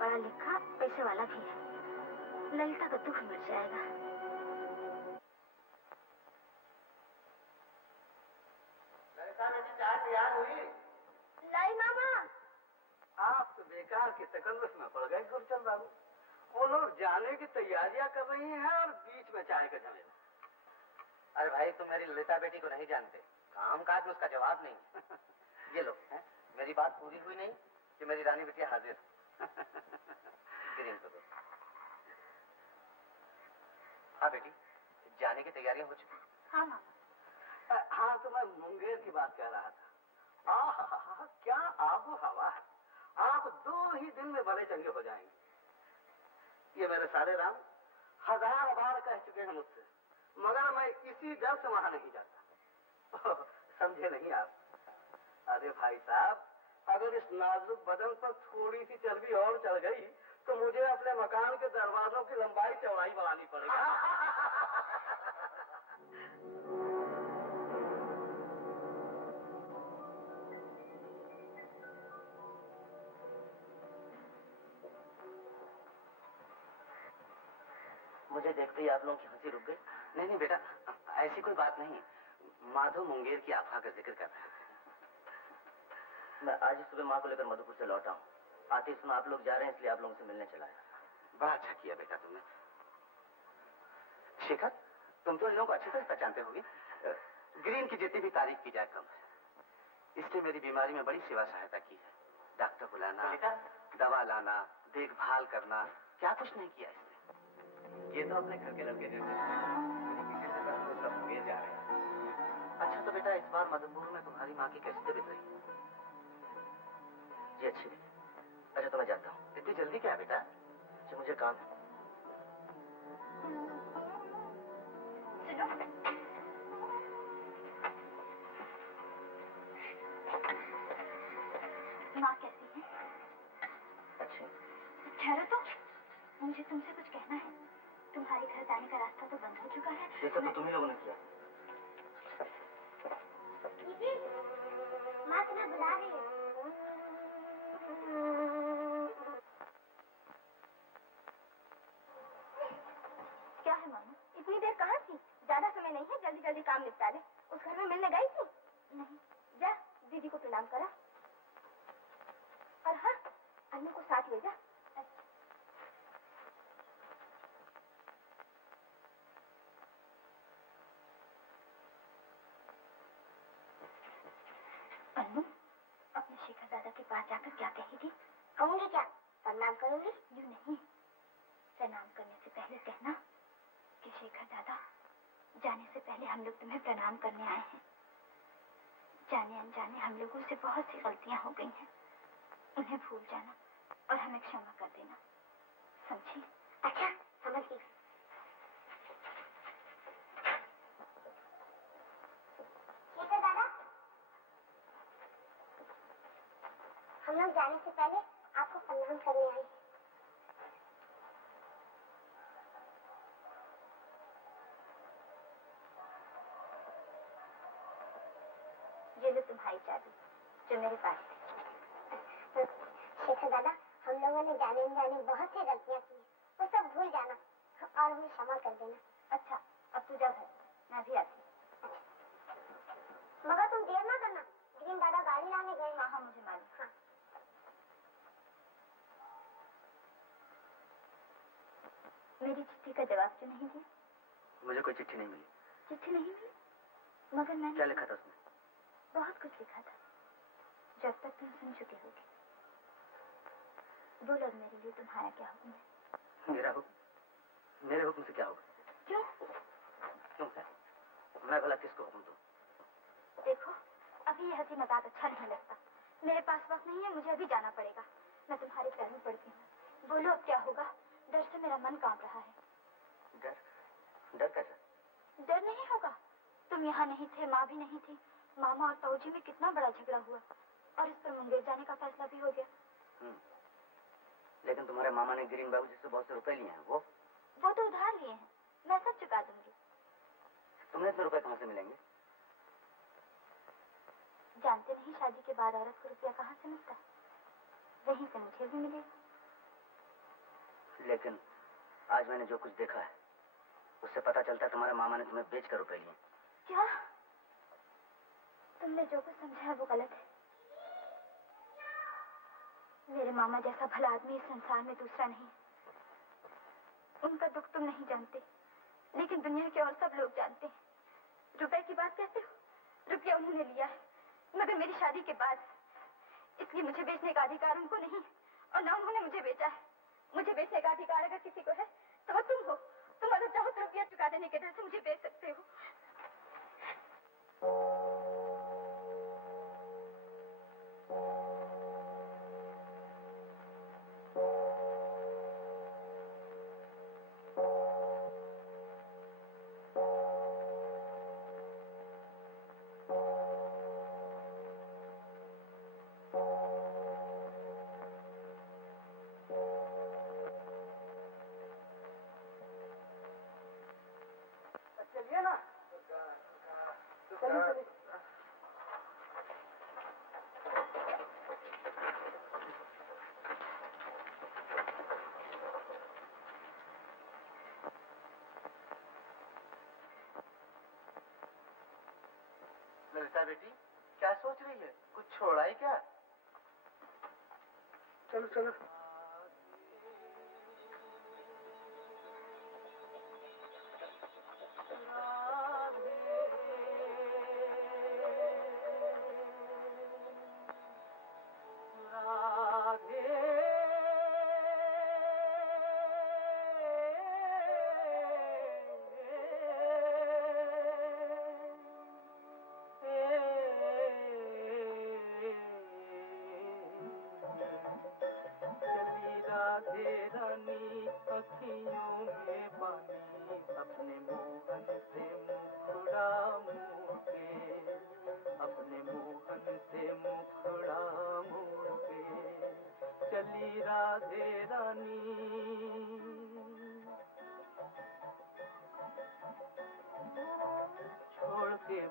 पढ़ा लिखा, पैसे वाला भी है। ललिता का दुख मिट जाएगा। ललिता बेटी चाय तैयार हुई? लाई मामा। आप तो बेकार की तकल्लुफ में पड़ गए गुरचंद बाबू। वो लोग जाने की तैयारियां कर रही हैं और बीच में चाय का झमेला। अरे भाई, तुम मेरी ललिता बेटी को नहीं जानते, काम काज में उसका जवाब नहीं। ये लो, मेरी बात पूरी हुई नहीं कि मेरी रानी बेटी हाजिर। गिरीन को दो। हाँ बेटी, जाने की तैयारियां हो चुकी? हाँ मामा। हाँ, तो मैं मुंगेर की बात कह रहा था। आहा, क्या आबो हवा है। आप 2 ही दिन में भले चंगे हो जाएंगे। ये मेरे सारे राम 1000 बार कह चुके हैं मुझसे, मगर मैं इसी डर से वहां नहीं जाता। समझे नहीं आप? अरे भाई साहब, अगर इस नाजुक बदन पर थोड़ी सी चर्बी और चढ़ गई तो मुझे अपने मकान के दरवाजों की लंबाई चौड़ाई बढ़ानी पड़ेगी। मुझे देखते ही आप लोगों की हंसी रुक गई। नहीं नहीं बेटा, ऐसी कोई बात नहीं। माधव मुंगेर की आफा का जिक्र कर रहा है। मैं आज सुबह माँ को लेकर मधुपुर से लौटा हूँ। आते ही सुना आप लोग जा रहे हैं, इसलिए आप लोगों से मिलने चला है। बड़ा अच्छा किया बेटा तुमने। शेखर, तुम तो इन लोगों को अच्छी तरह पहचानते होगे। ग्रीन की जितनी भी तारीफ की जाए कम है। इसने मेरी बीमारी में बड़ी सेवा सहायता की है। डॉक्टर बुलाना, दवा लाना, देखभाल करना, क्या कुछ नहीं किया इसने। ये तो अपने घर के लड़के जैसे सब मुंगेर जा रहे हैं। अच्छा तो बेटा, इस बार मधुपुर में तुम्हारी माँ की कैसी तबीयत रही? जी अच्छी रही। अच्छा तो मैं जाता हूँ। इतनी जल्दी क्या है बेटा? जी मुझे काम है। माँ कैसी है? अच्छी। ठहरो तो, मुझे तुमसे कुछ कहना है। तुम्हारे घर जाने का रास्ता तो बंद हो चुका है। देखो तो तुम ही लोगों ने किया। माँ तुम्हें बुला रही है। क्या है मामा? इतनी देर कहाँ थी? ज्यादा समय नहीं है, जल्दी जल्दी काम निपटा ले। उस घर में मिलने गई थी? नहीं। जा दीदी को प्रणाम करा। और हाँ, अन्नू को साथ ले जा। अन्नू, अपने शेखर दादा के पास जाकर क्या कहेगी? कहूंगी क्या? प्रणाम करूंगी? यूं नहीं, प्रणाम करने से पहले कहना कि शेखर दादा, जाने से पहले हम लोग तुम्हें प्रणाम करने आए हैं। जाने अनजाने हम लोगों से बहुत सी गलतियां हो गई हैं। उन्हें भूल जाना और हमें क्षमा कर देना, समझी? अच्छा, समझ गई। शेखर दादा, हम लोग जाने से पहले आपको प्रणाम करने आए हैं। ये लो तुम्हारी चाबी, जो मेरे पास है। शेखर दादा, हम लोगों ने जाने अनजाने बहुत सी गलतियां की हैं, वो सब भूल जाना और हमें क्षमा कर देना। अच्छा, अब तू जा घर, मैं भी आती हूँ। मगर तुम देर ना करना, ग्रीन दादा गाड़ी लाने गए। हाँ हाँ, मुझे मालूम। हाँ। मेरी चिट्ठी का जवाब क्यों नहीं दिया? मुझे कोई चिट्ठी नहीं मिली। चिट्ठी नहीं मिली? मगर मैंने क्या लिखा था उसमें? बहुत कुछ लिखा था जो अब तक तुम सुन चुके होगे। बोलो मेरे लिए तुम्हारा क्या हुक्म है? मेरा हुक्म? मेरे हुक्म से क्या होगा? क्यों? क्यों क्या? मैं भला किसको हुक्म दूं? देखो, अभी यह हंसी मजाक अच्छा नहीं लगता। मेरे पास वक्त नहीं है, मुझे अभी जाना पड़ेगा। मैं तुम्हारे पैर में पड़ती हूँ। बोलो अब क्या होगा? डर से मेरा मन कांप रहा है। डर? डर कैसा? डर नहीं होगा। तुम यहाँ नहीं थे, माँ भी नहीं थी। मामा और ताऊजी में कितना बड़ा झगड़ा हुआ और इस पर मुंगेर जाने का फैसला भी हो गया। लेकिन तुम्हारे मामा ने गिरीन बाबू जी से बहुत से रुपए लिए हैं। वो तो उधार लिए हैं, मैं सब चुका दूंगी। तुम्हें इतने रुपए कहाँ से मिलेंगे? जानते नहीं, शादी के बाद औरत को रुपया कहाँ से मिलता है? वहीं से मुझे भी मिलेगा। लेकिन आज मैंने जो कुछ देखा है उससे पता चलता है तुम्हारे मामा ने तुम्हें बेचकर रुपए लिए। क्या? तुमने जो कुछ समझा है वो गलत है। मेरे मामा जैसा भला आदमी इस संसार में दूसरा नहीं। उनका दुख तुम नहीं जानते, लेकिन दुनिया के और सब लोग जानते हैं। रुपए की बात कहते हो? रुपया उन्होंने लिया है, मगर मेरी शादी के बाद। इसलिए मुझे बेचने का अधिकार उनको नहीं, और ना उन्होंने मुझे बेचा है। मुझे बेचने का अधिकार अगर किसी को है तो वो तुम हो। तुम अगर चाहो तो रुपया चुका देने के डर से मुझे बेच सकते हो। चलिए ना। चलिए। ललिता बेटी, क्या सोच रही है? कुछ छोड़ा है क्या? चलो चलो।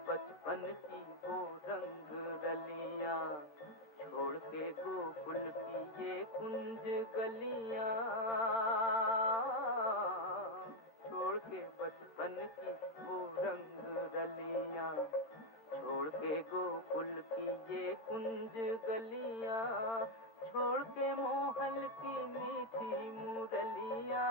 बचपन की वो रंग रलियां, छोड़ के गोकुल की ये कुंज गलियां, छोड़ के बचपन की वो रंग रलियां, छोड़ के गोकुल की ये कुंज गलियां, छोड़ के मोहल की मीठी मुरलियां,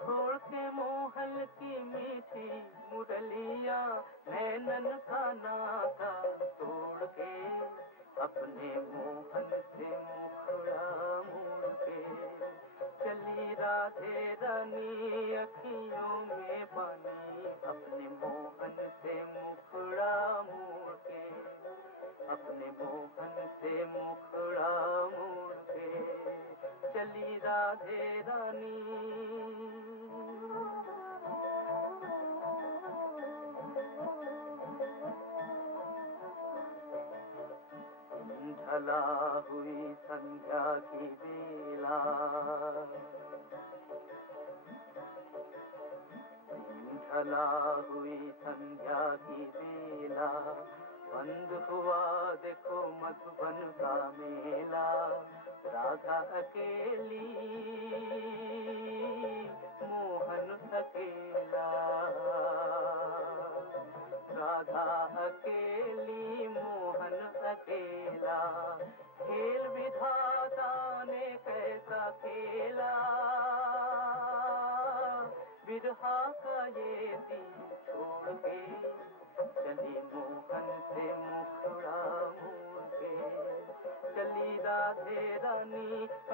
छोड़ के मोहल की मीठी मुरलियां, नैनन का नाता तोड़ के, अपने मोहन से मुखड़ा मोड़ के, चली राधे रानी अखियों में पानी, अपने मोहन से मुखड़ा मोड़ के, अपने मोहन से मुखड़ा मोड़ के, चली राधे रानी। ढला हुई संध्या की बेला, ढला हुई संध्या की बेला, बंद हुआ देखो मधुबन का मेला, राधा अकेली मोहन अकेला, राधा अकेला खेला बिरहा का ये दिन छोड़ के चली मोहन से मुखड़ा मोड़ के चली राधे रानी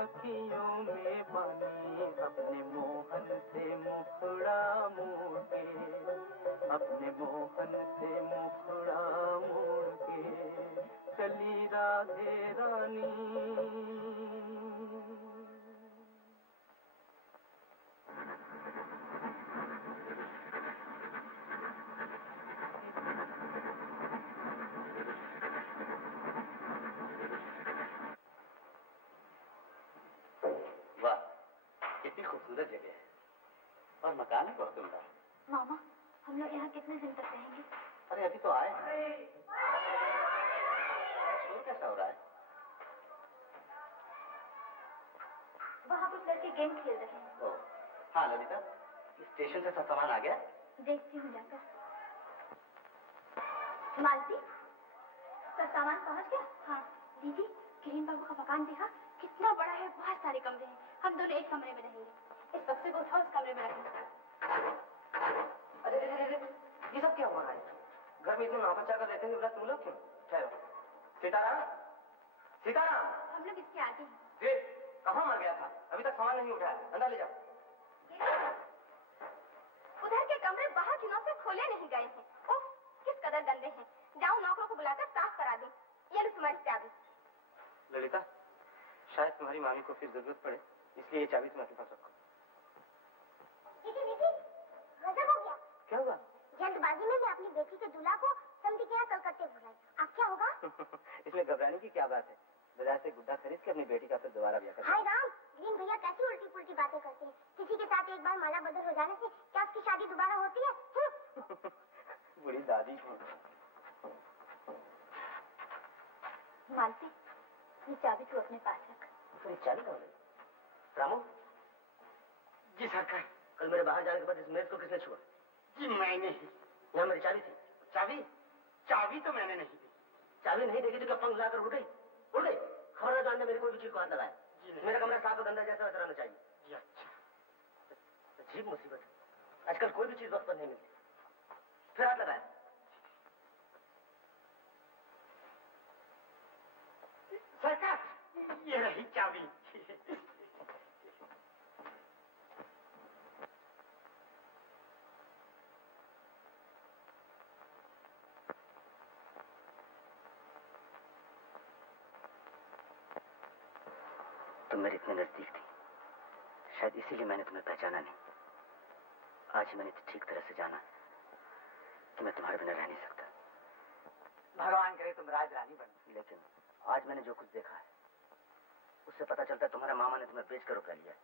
अखियों में पानी अपने मोहन से मुखड़ा मोड़ के अपने मोहन से मुखड़ा मोड़ के चली राधे रानी। वाह, कितनी खूबसूरत जगह है और मकान है बहुत सुंदर। मामा, हम लोग यहाँ कितने दिन तक रहेंगे? अरे अभी तो आए हैं। शोर कैसा हो रहा है? वहाँ कुछ लड़के गेम खेल रहे हैं। ओ, हाँ ललिता, स्टेशन से सब सामान आ गया? देखती हूँ जाकर। मालती, सब सामान पहुँच गया? हाँ। दीदी, किरण बाबू का मकान देखा? कितना बड़ा है, बहुत सारे कमरे हैं। हम दोनों एक कमरे में रहेंगे। इस बक्से को उठाओ, उस कमरे में रखेंगे। अरे ये सब क्या हो रहा है? घर में इतने माँ बच्चा कर रहते हैं, व्रत तुम लोग क्यों? ठहरो। सीताराम, सीताराम। हम लोग इसके आगे हैं। जी, कहाँ मर गया था? अभी तक सामान नहीं उठाया, अंदर ले जाओ। उधर के कमरे बाहर की नौ से खोले नहीं गए हैं। उफ, किस कदर गंदे हैं। जाओ नौकरों को बुलाकर साफ करा दो। ये लो तुम्हारी चाबी। ललिता, शायद तुम्हारी मामी को फिर जरूरत पड़े, इसलिए ये चाबी तुम्हारे पास रखो। गजब हो गया। क्या हुआ? जल्दबाजी में मैं अपनी बेटी के दूल्हा को समझी के यहाँ कलकत्ते बुलाई। अब क्या होगा? इसमें घबराने की क्या बात है? बाजार से गुड्डा खरीद के अपनी बेटी का फिर दोबारा ब्याह कर। हाय राम, ग्रीन भैया कैसी उल्टी पुल्टी बातें करते हैं। किसी के साथ एक बार माला बदल हो जाने से क्या उसकी शादी दोबारा होती है? बुरी दादी को। मालती, ये चाबी तू अपने पास रख। फिर चाबी कहाँ गई? रामू? जी सरकार। कल मेरे बाहर जाने के बाद इस मेज को किसने छुआ? जी मैंने ही। यहाँ मेरी चाबी थी। चाबी? चाबी तो मैंने नहीं दी। चाबी नहीं देगी तो क्या पंख लाकर उड़ गई? उड़ गई? खबर जान दे मेरी कोई भी चीज को हाथ लगाए। मेरा कमरा साफ और गंदा जैसा वैसा रहना चाहिए। जी अच्छा। अजीब मुसीबत है। आजकल कोई भी चीज वक्त पर नहीं मिलती। फिर हाथ लगाए। सरकार, ये रही चाबी। तुम मेरे इतने नजदीक थी, शायद इसीलिए मैंने तुम्हें पहचाना नहीं। आज ही मैंने ठीक तरह से जाना कि मैं तुम्हारे बिना रह नहीं सकता। भगवान करे तुम राज रानी बन। लेकिन आज मैंने जो कुछ देखा है उससे पता चलता है तुम्हारे मामा ने तुम्हें बेचकर रुपया लिया।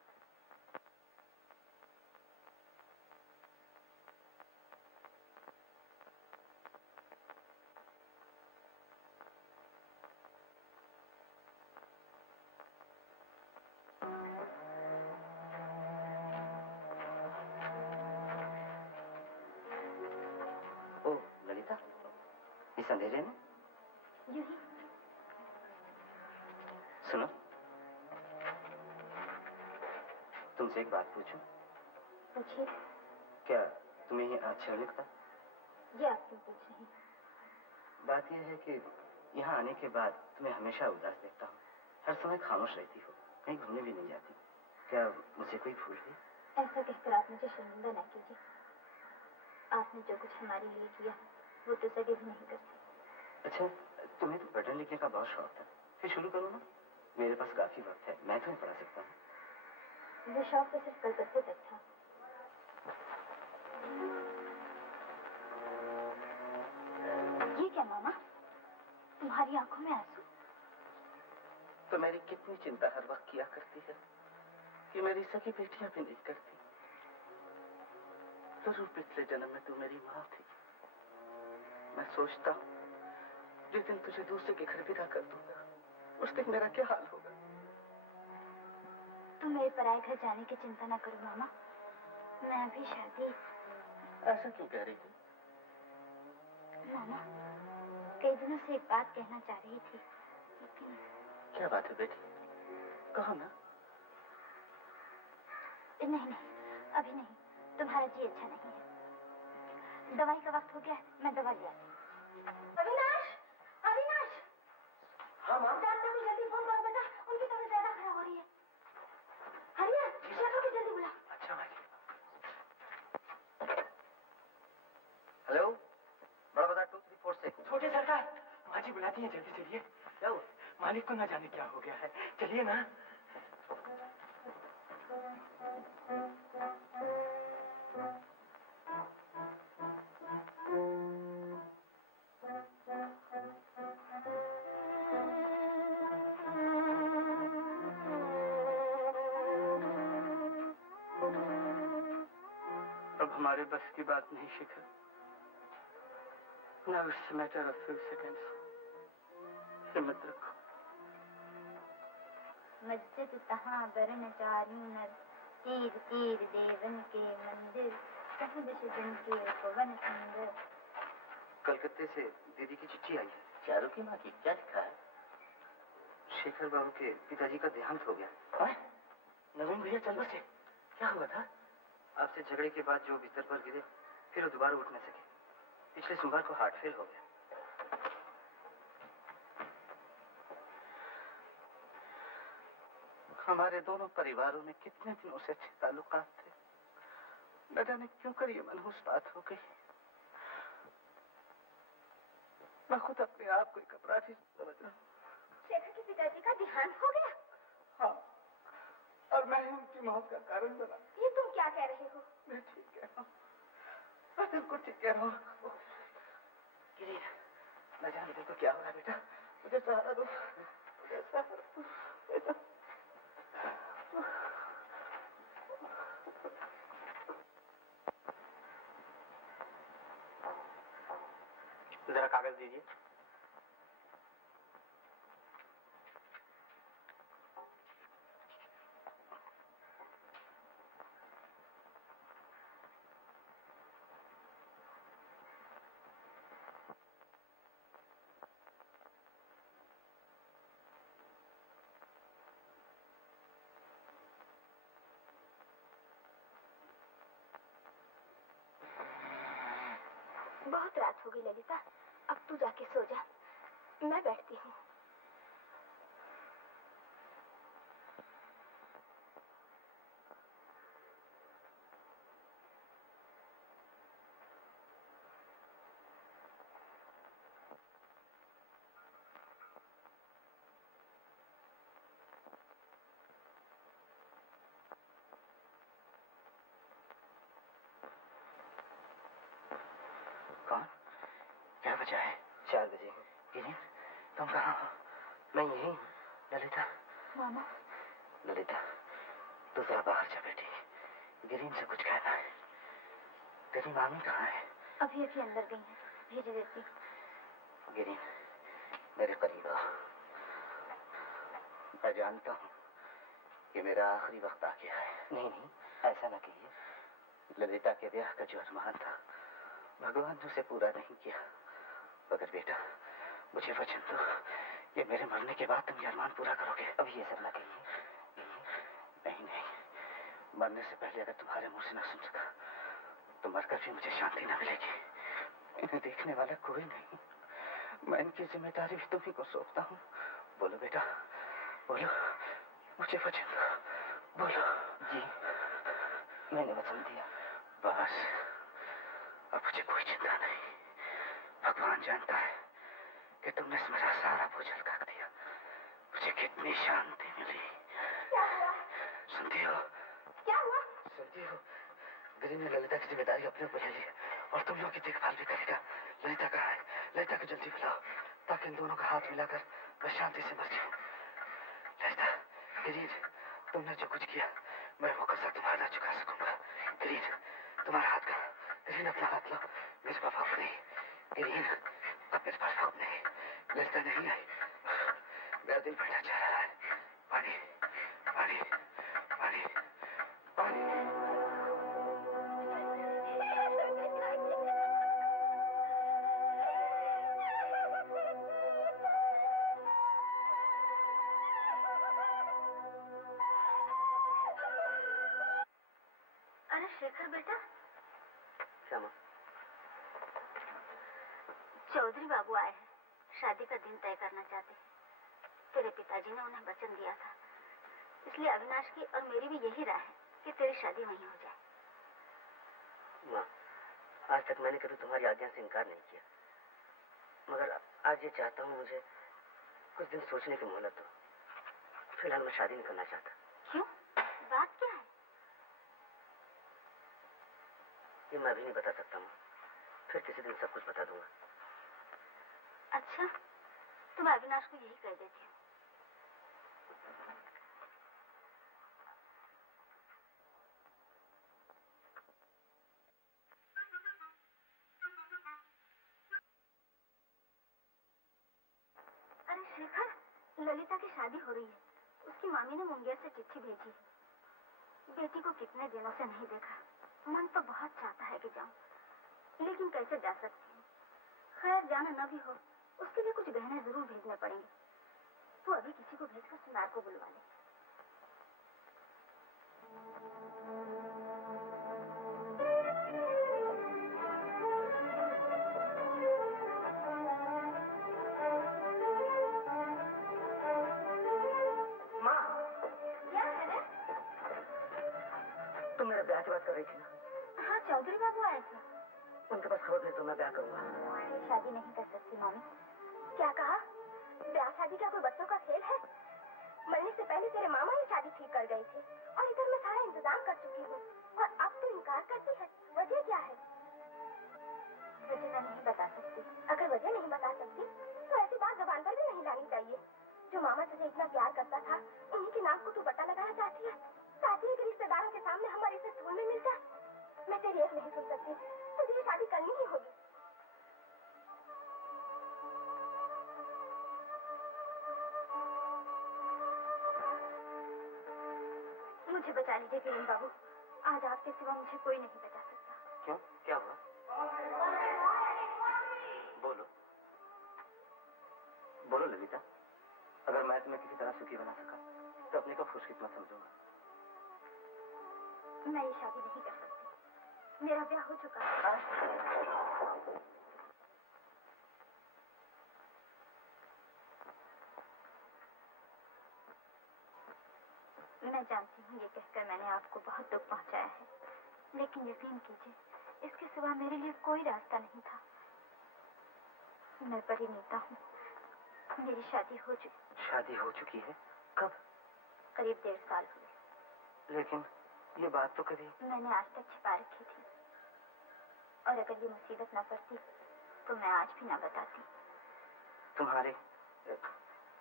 ओ ललिता, इस अंधेरे में? यूं ही। सुनो, तुमसे एक बात पूछूं? पूछिए। क्या तुम्हें ये अच्छा लगता? ये आप क्यों पूछ रहे हैं? बात यह है कि यहाँ आने के बाद तुम्हें हमेशा उदास देखता हूँ। हर समय खामोश रहती हो, कहीं घूमने भी नहीं जाती। क्या मुझे कोई भूल गई? ऐसा कहकर आप मुझे शर्मिंदा न कीजिए। आपने जो कुछ हमारे लिए किया वो तो सभी भी नहीं कर सकते। अच्छा, तुम्हें तो पढ़ने लिखने का बहुत शौक था, फिर शुरू करो ना। मेरे पास काफी वक्त है, मैं तुम्हें पढ़ा सकता हूँ। वो शौक तो सिर्फ कलकत्ते तक था। ये क्या मामा, तुम्हारी आंखों में आंसू? तो मेरी कितनी चिंता हर वक्त किया करती है कि मेरी सगी बेटियां भी नहीं करती। जरूर पिछले जन्म में तू मेरी माँ थी। मैं सोचता हूँ जिस दिन तुझे दूसरे के घर विदा कर दूंगा उस दिन मेरा क्या हाल होगा। तुम मेरे पराए घर जाने की चिंता न करो मामा। मैं अभी शादी। ऐसा क्यों कह रही थी? मामा, कई दिनों से एक बात कहना चाह रही थी, लेकिन क्या बात है बेटी, कहो ना। नहीं नहीं, अभी नहीं, तुम्हारा जी अच्छा नहीं है। दवाई का वक्त हो गया है, मैं दवा ले आती हूँ। अविनाश, अविनाश। हाँ माँ। डॉक्टर को जल्दी फोन करो बेटा, उनकी तबीयत ज्यादा खराब हो रही है। हरिया, शेखर को जल्दी बुला। अच्छा माँ। हेलो, बड़ा बाजार 234 से। छोटे सरकार, माँ जी बुलाती हैं, जल्दी चलिए। क्या हुआ? मालिक को ना जाने क्या हो गया है, चलिए ना। अब हमारे बस की बात नहीं शिखर। Now it's a matter of few seconds. हिम्मत रखो। मस्जिद तहाँ बरन चारू नर, तीर तीर देवन के मंदिर, सहज सुजन के पवन सुंदर। कलकत्ते से दीदी की चिट्ठी आई है। चारू की माँ की क्या लिखा है? शेखर बाबू के पिताजी का देहांत हो गया। नवीन भैया चल बसे, क्या हुआ था? आपसे झगड़े के बाद जो बिस्तर पर गिरे, फिर वो दोबारा उठ न सके। पिछले सोमवार को हार्ट फेल हो गया। हमारे दोनों परिवारों में कितने दिनों से अच्छे ताल्लुकात थे, न जाने क्यों कर ये मनहूस बात हो गई। मैं खुद अपने आप को एक अपराधी समझ रहा हूँ। शेखर के पिताजी का देहांत हो गया? हाँ, और मैं ही उनकी मौत का कारण बना। ये तुम क्या कह रहे हो? मैं ठीक कह रहा हूँ, मैं बिल्कुल ठीक कह रहा हूँ। गिरी, न जाने देखो क्या हो रहा है बेटा, मुझे सहारा दो, मुझे सहारा दो बेटा। जरा कागज दीजिए। बहुत रात हो गई ललिता, अब तू जाके सो जा, मैं बैठती हूँ। कौन? क्या वजह है? 4 बजे। गिरीन, तुम कहाँ हो? मैं यहीं। ललिता। मामा। ललिता, तू जरा बाहर जा बेटी, गिरीन से कुछ कहना है। तेरी मामी कहाँ है? अभी अभी अंदर गई हैं, भेज देती हूँ। गिरीन, मेरे करीब आ। मैं जानता हूँ कि मेरा आखिरी वक्त आ गया है। नहीं नहीं, ऐसा ना कहिए। ललिता के ब्याह का जो अरमान था, भगवान ने उसे पूरा नहीं किया। मगर बेटा, मुझे वचन दो कि मेरे मरने के बाद तुम ये अरमान पूरा करोगे। अब ये सब ना कहिए। नहीं नहीं, मरने से पहले अगर तुम्हारे मुंह से ना सुन सका तो मरकर भी मुझे शांति ना मिलेगी। इन्हें देखने वाला कोई नहीं, मैं इनकी जिम्मेदारी भी तुम्ही को सौंपता हूँ। बोलो बेटा, बोलो, मुझे वचन दो, बोलो। जी, मैंने वचन दिया। बस, अब मुझे कोई चिंता नहीं। भगवान जानता है कि तुमने मेरा सारा बोझ हल्का कर दिया। मुझे कितनी शांति मिली। क्या हुआ? सुनती हो? क्या हुआ? सुनती हो? गिरीन ने ललिता की जिम्मेदारी अपने ऊपर ले ली और तुम लोगों की देखभाल भी करेगा। ललिता कहाँ है? ललिता को जल्दी बुलाओ ताकि इन दोनों का हाथ मिलाकर मैं शांति से मर जाऊं। ललिता, गिरीन, तुमने जो कुछ किया मैं वो कर्जा तुम्हारा चुका सकूंगा। गिरीन, तुम्हारा हाथ कहाँ? गिरीन, अपना हाथ लो। मेरे पास वक्त नहीं। गिरीन, अब मेरे पास वक्त नहीं। ललिता नहीं आई। मेरा दिल बैठा जा रहा है। पानी, पानी, पानी, पानी। शेखर बेटा। क्या माँ? चौधरी बाबू आए हैं, शादी का दिन तय करना चाहते हैं। तेरे पिताजी ने उन्हें वचन दिया था, इसलिए अविनाश की और मेरी भी यही राय है कि तेरी शादी वहीं हो जाए। माँ, आज तक मैंने कभी तुम्हारी आज्ञा से इनकार नहीं किया, मगर आज ये चाहता हूँ मुझे कुछ दिन सोचने की मोहलत दो। फिलहाल मैं शादी नहीं करना चाहता। क्यों? बात क्या है? ये मैं भी नहीं बता सकता माँ, फिर किसी दिन सब कुछ बता दूंगा। अच्छा, तो मैं अविनाश को यही कह देती हूँ। अरे शेखर, ललिता की शादी हो रही है। उसकी मामी ने मुंगेर से चिट्ठी भेजी है। बेटी को कितने दिनों से नहीं देखा, मन तो बहुत चाहता है कि जाऊं, लेकिन कैसे जा सकती हूँ। खैर, जाना न भी हो, उसके लिए कुछ गहने जरूर भेजने पड़ेंगे। तो अभी किसी को भेजकर सुनार को बुलवा ले। माँ, क्या है रे? तुम मेरे ब्याह की बात कर रही थी ना? हाँ, चौधरी बाबू आए थे। उनके पास खबर भेज दो, मैं ब्याह करूंगा। शादी नहीं कर सकती मामी। क्या कहा? ब्याह शादी क्या कोई बच्चों का खेल है? मरने से पहले तेरे मामा ही शादी ठीक कर गए थे और इधर मैं सारा इंतजाम कर चुकी हूँ, और अब तो इनकार करती है। वजह क्या है? वजह मैं नहीं बता सकती। अगर वजह नहीं बता सकती तो ऐसी बात जुबान पर भी नहीं लानी चाहिए। जो मामा तुझे इतना प्यार करता था, उन्हीं के नाम को तू पट्टा लगाना चाहती है। चाहती है कि रिश्तेदारों के सामने हमारी इज्जत धूल में मिल जाए। मैं तेरी एक नहीं सुन सकती, तुझे ये शादी करनी ही होगी। मुझे बचा लीजिए किरण बाबू, आज आपके सिवा मुझे कोई नहीं बचा सकता। क्यों? क्या हुआ? बोलो बोलो ललिता। अगर मैं तुम्हें किसी तरह सुखी बना सका तो अपने को खुशकिस्मत समझूंगा। मैं ये शादी नहीं कर सकती, मेरा ब्याह हो चुका है। मैं जानती हूँ ये कहकर मैंने आपको बहुत दुख पहुंचाया है, लेकिन यकीन कीजिए, इसके सिवा मेरे लिए कोई रास्ता नहीं था। मैं परिणीता हूँ, मेरी शादी हो चुकी। शादी हो चुकी है? कब? करीब 1.5 साल हुए। लेकिन ये बात तो कभी मैंने आज तक छिपा रखी थी, और अगर ये मुसीबत न पड़ती तो मैं आज भी न बताती। तुम्हारे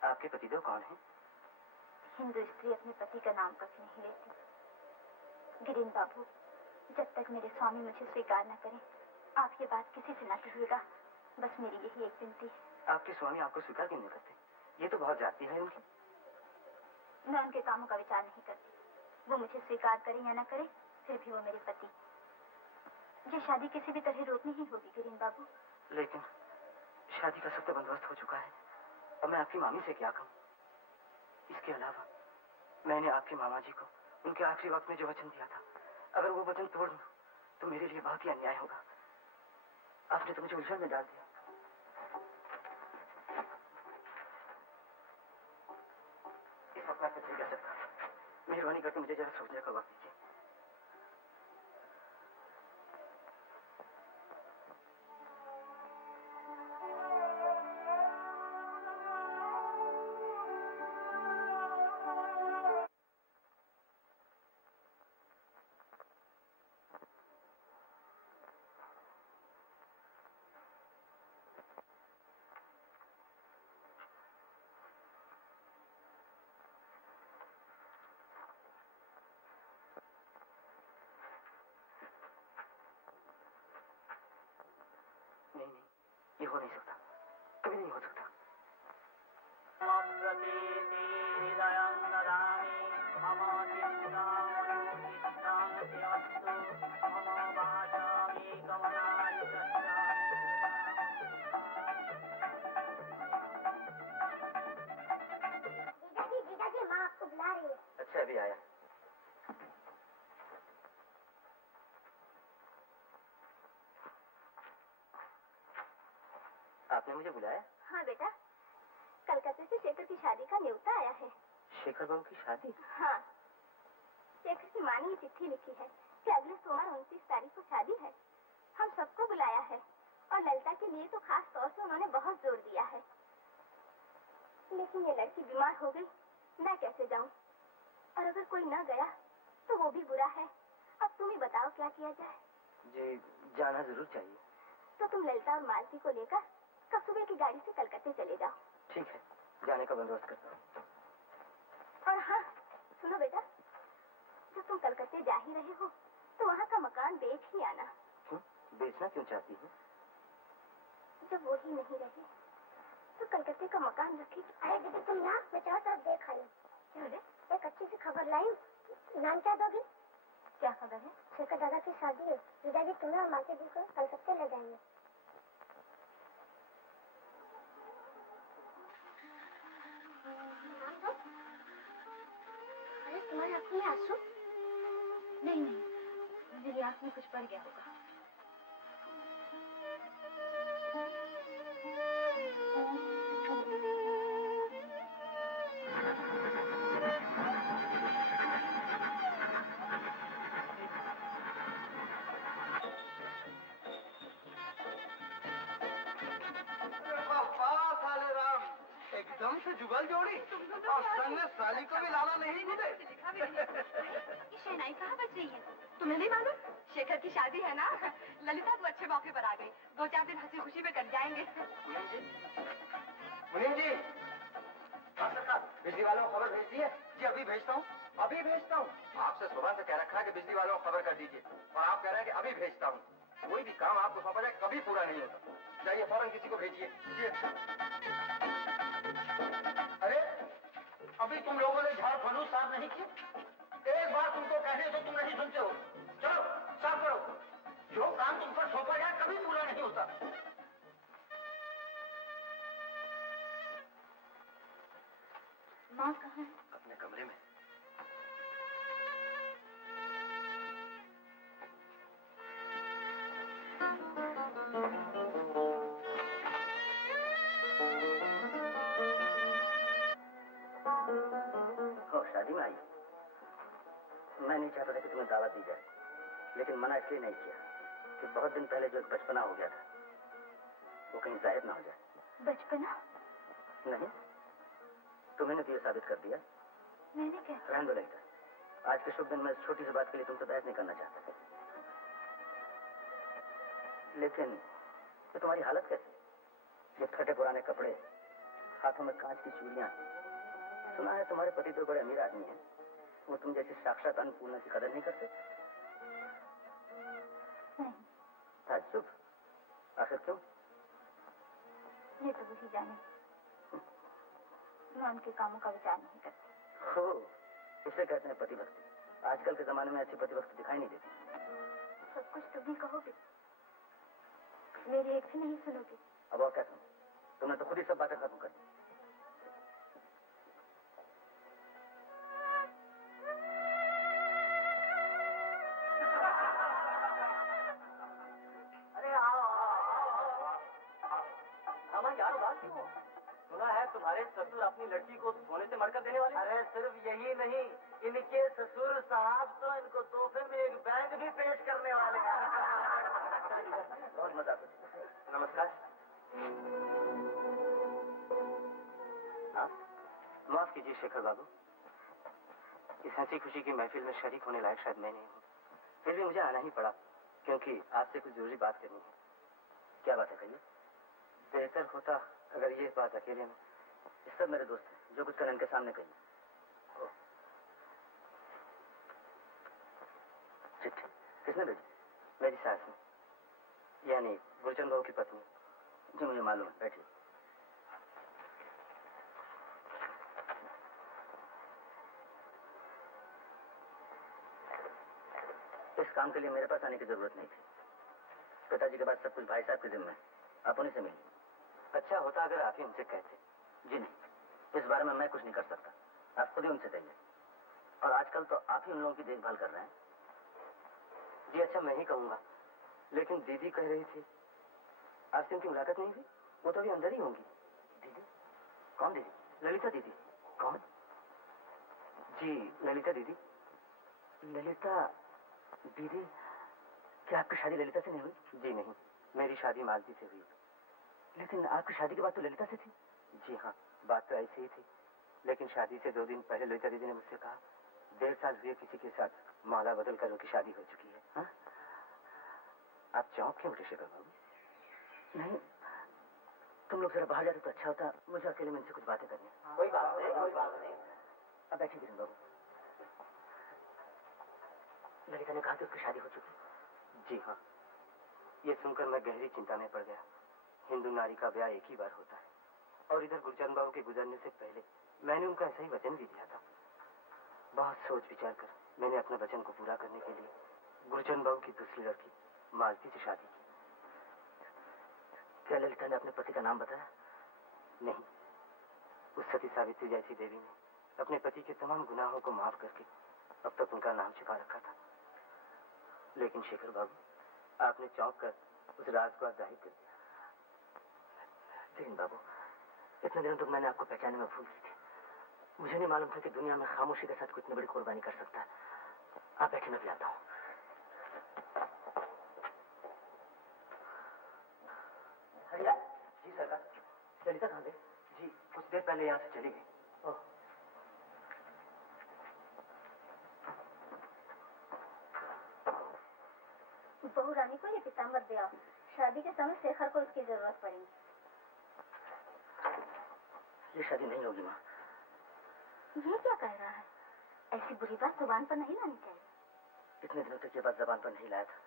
आपके पतिदेव कौन हैं? हिंदू स्त्री अपने पति का नाम कभी नहीं लेती। गिरीन बाबू, जब तक मेरे स्वामी मुझे स्वीकार न करें, आप ये बात किसी से न कहिएगा। बस मेरी यही एक विनती है। आपके स्वामी आपको स्वीकार क्यों नहीं करते? ये तो बहुत जाती है उनकी। मैं उनके कामों का विचार नहीं करती। वो मुझे स्वीकार करें या न करें, फिर भी वो मेरे पति। ये शादी किसी भी तरह रोकनी ही होगी गिरीन बाबू। लेकिन शादी का सब तो बंदोबस्त हो चुका है, अब मैं आपकी मामी से क्या कहूँ? इसके अलावा मैंने आपके मामा जी को उनके आखिरी वक्त में जो वचन दिया था, अगर वो वचन तोड़ दूं तो मेरे लिए बहुत ही अन्याय होगा। आपने तो मुझे उलझन में डाल दिया। इस वक्त मैं कुछ नहीं कर सकता। मेहरबानी करके मुझे जरा सोचने का वक्त दीजिए। नहीं, ये हो नहीं सकता, कभी नहीं हो सकता। जीजाजी, माँ आपको बुला रही है। अच्छा, अभी आया। आपने मुझे बुलाया? हाँ बेटा, कलकत्ते से शेखर की शादी का न्योता आया है। शेखर बाबू की शादी? हाँ, शेखर की माँ ने ये चिट्ठी लिखी है कि अगले सोमवार 29 तारीख को शादी है। हम सबको बुलाया है और ललिता के लिए तो खास तौर से उन्होंने बहुत जोर दिया है। लेकिन ये लड़की बीमार हो गई, मैं कैसे जाऊं? और अगर कोई न गया तो वो भी बुरा है। अब तुम ही बताओ क्या किया जाए। जी, जाना जरूर चाहिए। तो तुम ललिता और मालती को लेकर कल सुबह की गाड़ी से कलकत्ते चले जाओ। ठीक है, जाने का बंदोबस्त करता हूँ। और हाँ सुनो बेटा, जब तुम कलकत्ते जा ही रहे हो तो वहाँ का मकान बेच ही आना। क्यों? बेचना क्यों चाहती हो? जब वो ही नहीं रहे तो कलकत्ते का मकान रखेगी। अरे दीदी तुम ना, मैं चारों तरफ देख आई हूँ। एक अच्छी सी खबर लाई हूँ। नाम क्या दोगी? क्या खबर है? शेखर दादा की शादी है। जीजा जी तुम्हें और माता जी को कलकत्ते ले जाएंगे। अरे तुम्हारी आँख में आंसू? नहीं नहीं, मेरी आँख में कुछ पड़ गया होगा। एकदम से जुगल जोड़ी और संग में साली को भी लाना नहीं मुझे। शहनाई कहाँ बच रही है? तुम्हें नहीं मालूम? शेखर की शादी है ना। ललिता तो अच्छे मौके पर आ गई। 2-4 दिन हंसी खुशी में कट जाएंगे। मुनीम जी, हाँ सरकार, बिजली वालों को खबर भेज दी है? जी अभी भेजता हूँ, अभी भेजता हूँ। आपसे सुबह से कह रखा है कि बिजली वालों को खबर कर दीजिए और आप कह रहे हैं कि अभी भेजता हूँ। कोई भी काम आपको सौंपा जाए कभी पूरा नहीं होता। जाइए फौरन किसी को भेजिए। अरे अभी तुम लोगों ने झाड़ फलूस साफ नहीं किया। एक बार तुमको कहने तो तुम नहीं सुनते हो। चलो साफ करो। जो काम तुम पर सौंपा जाए कभी पूरा नहीं होता। माँ कहाँ है? अपने कमरे में। शादी में आई। मैं नहीं चाहता था कि तुम्हें दावत दी जाए, लेकिन मना इसलिए नहीं किया कि बहुत दिन पहले जो एक बचपना हो गया था वो कहीं जाहिर ना हो जाए। बचपना? नहीं, तुम्हें तो ये साबित कर दिया। मैंने क्या? रहने दो ललिता, आज के शुभ दिन में इस छोटी सी बात के लिए तुमसे बहस नहीं करना चाहता। लेकिन तो तुम्हारी हालत कैसी? ये फटे पुराने कपड़े, हाथों में कांच की चूड़ियां। सुना है तुम्हारे पति तो बड़े अमीर आदमी हैं, वो तुम जैसी साक्षात अन्नपूर्णा की कदर नहीं करते? नहीं। ताज्जुब, आखिर क्यों? ये तो वही जाने, मैं उनके कामों का विचार नहीं करती। हो, इसे कहते हैं पतिभक्ति। आजकल के जमाने में ऐसी पतिभक्ति दिखाई नहीं देती। सब कुछ तुम ही कहोगे, मेरी एक भी नहीं सुनोगे। अब और क्या सुनो? तुमने तो खुद ही सब बातें खत्म कर दी। सुना है तुम्हारे ससुर अपनी लड़की को सोने से मरकर देने वाले। अरे सिर्फ यही नहीं, इनके ससुर साहब तो इनको तोहफे में एक बैग भी पेश करने वाले हैं। बहुत मजा आता। नमस्कार। हाँ, माफ कीजिए शेखर बाबू, इस हंसी खुशी की महफिल में शरीक होने लायक शायद मैं नहीं हूँ, फिर भी मुझे आना ही पड़ा क्योंकि आपसे कुछ जरूरी बात करनी है। क्या बात है, कहिए। बेहतर होता अगर ये बात अकेले में, ये सब मेरे दोस्त हैं, जो कुछ कर इनके सामने कहिए। चिट्ठी किसने भेजी? मेरी सास ने, यानी गुरचंद बाबू की पत्नी। जी मुझे मालूम है, बैठिए। इस काम के लिए मेरे पास आने की जरूरत नहीं थी। पिताजी के बाद सब कुछ भाई साहब के जिम्मे है, आप उन्हीं से मिलिए। अच्छा होता अगर आप ही उनसे कहते। जी नहीं, इस बारे में मैं कुछ नहीं कर सकता, आप खुद ही उनसे कहिए। और आजकल तो आप ही उन लोगों की देखभाल कर रहे हैं। जी अच्छा, मैं ही कहूंगा, लेकिन दीदी कह रही थी आपसे उनकी मुलाकात नहीं हुई? वो तो अभी अंदर ही होंगी। दीदी? कौन दीदी? ललिता दीदी। कौन? जी ललिता दीदी। ललिता दीदी? क्या आपकी शादी ललिता से नहीं हुई? जी नहीं, मेरी शादी मालती से हुई। लेकिन आपकी शादी के बाद तो ललिता से थी। जी हाँ, बात तो ऐसी ही थी, लेकिन शादी से 2 दिन पहले ललिता दीदी ने मुझसे कहा 1.5 साल हुए किसी के साथ माला बदल कर उनकी शादी हो चुकी है। हा? आप चौंक क्यों उठे शेखर बाबू? नहीं, तुम लोग जरा बाहर जाते तो अच्छा होता, मुझे अकेले में इनसे कुछ बातें करनी। कोई बात नहीं, कोई बात नहीं। अब बैठिए किरण बाबू। ललिता ने कहा कि उसकी शादी हो चुकी। जी हाँ, ये सुनकर मैं गहरी चिंता में पड़ गया। हिंदू नारी का ब्याह एक ही बार होता है, और इधर गुरचंद बाबू के गुजरने से पहले मैंने उनका ऐसा ही वचन भी दिया था। बहुत सोच विचार कर मैंने अपने वचन को पूरा करने के लिए गुरचंद बाबू की दूसरी लड़की मालती से शादी की। क्या ललिता ने अपने पति का नाम बताया? नहीं, उस सती सावित्री जैसी देवी ने अपने पति के तमाम गुनाहों को माफ करके अब तक उनका नाम छिपा रखा था। लेकिन शेखर बाबू, आपने चौंक कर उस राज को जाहिर कर दिया। किरण बाबू, इतने दिनों तक मैंने आपको पहचानने में भूल गई थी। मुझे नहीं मालूम था कि दुनिया में खामोशी के साथ कोई इतनी बड़ी कुर्बानी कर सकता है। आप बैठे, मैं भी आता हूँ। हरिया जी सरकार। ललिता कहाँ गई? जी कुछ देर पहले यहाँ से चली गई। बहू रानी को ये पीताम्बर दे आओ, शादी के समय शेखर को इसकी जरूरत पड़ेगी। ये शादी नहीं होगी माँ। ये क्या कह रहा है? ऐसी बुरी बात जुबान पर नहीं लानी चाहिए। इतने दिनों तक ये बात जबान पर नहीं लाया था,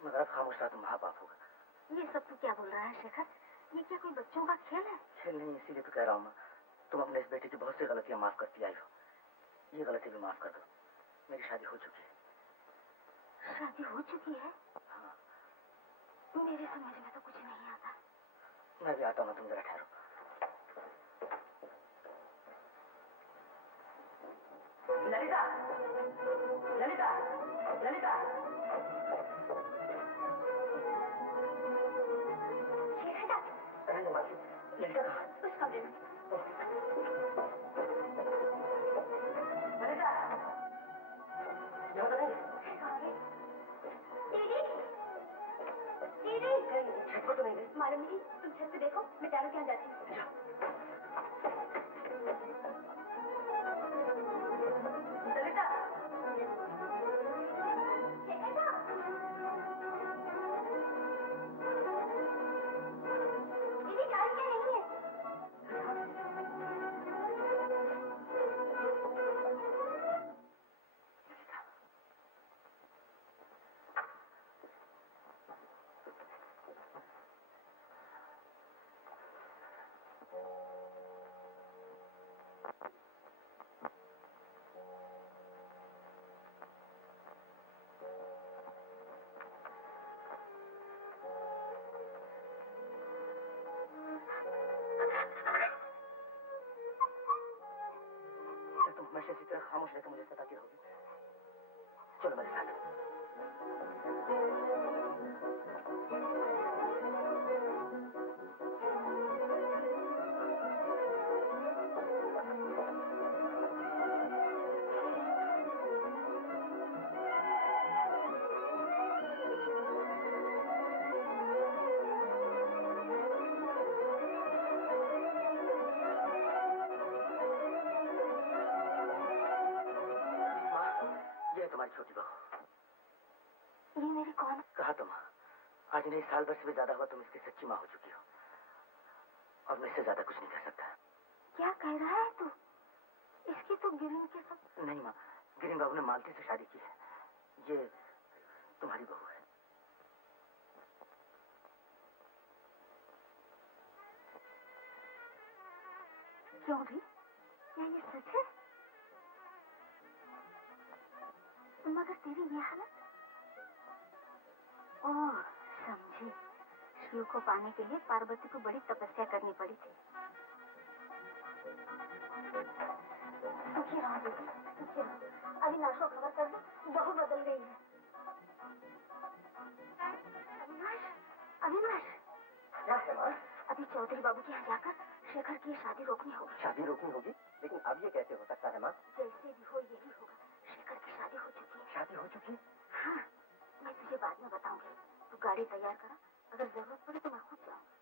मगर अब खामोश रहा तो महापाप होगा। ये सब तू क्या बोल रहा है शेखर? ये क्या कोई बच्चों का खेल है? खेल नहीं, इसीलिए तो कह रहा हूँ माँ, तुम अपने इस बेटे की बहुत सी गलतियां माफ करती आई हो, ये गलती भी माफ कर दो। मेरी शादी हो चुकी है। शादी हो चुकी है? हाँ। मेरे समझ में तो कुछ नहीं आता। मैं भी आता हूँ, तुम जरा ठहरो। ललिता, ललिता, ललिता। ललिता कहाँ? उस कमरे में। ललिता, यहाँ तो नहीं। दीदी, दीदी, छत पर तो नहीं गई? मालूम नहीं, तुम छत पे देखो, मैं चारों के यहाँ जाती हूँ। ललिता, दीदी चारों क्या नहीं है? हमेशा इसी तरह खामोश रहकर मुझे सताती रहोगी। चलो मेरे साथ। तुम्हारी छोटी बहू। ये मेरी कौन? कहा तो माँ, आज नहीं साल भर से भी ज्यादा हुआ तुम इसकी सच्ची माँ हो चुकी हो, और मैं इससे ज्यादा कुछ नहीं कर सकता। क्या कह रहा है तू? इसकी तो गिरिन के साथ। नहीं माँ, गिरिन बाबू ने मालती से शादी की है। ये तुम्हारी बहू है। क्यों भी? क्या ये सच है? मगर तेरी ये हालत? ओह, समझी। शिव को पाने के लिए पार्वती को बड़ी तपस्या करनी पड़ी थी। सुखी रहो दीदी, सुखी रहो। अविनाश को खबर कर दो, बहू बदल गई है। अविनाश, अविनाश। क्या है माँ? अभी चौधरी बाबू के यहाँ जाकर शेखर की शादी रोकनी होगी। शादी रोकनी होगी? लेकिन अब ये कैसे हो सकता है माँ? जैसे भी हो यही होगा। शेखर की शादी हो चुकी है। शादी हो चुकी? हाँ, मैं तुझे बाद में बताऊंगी। तू गाड़ी तैयार करा, अगर जरूरत पड़े तो मैं खुद जाऊंगी।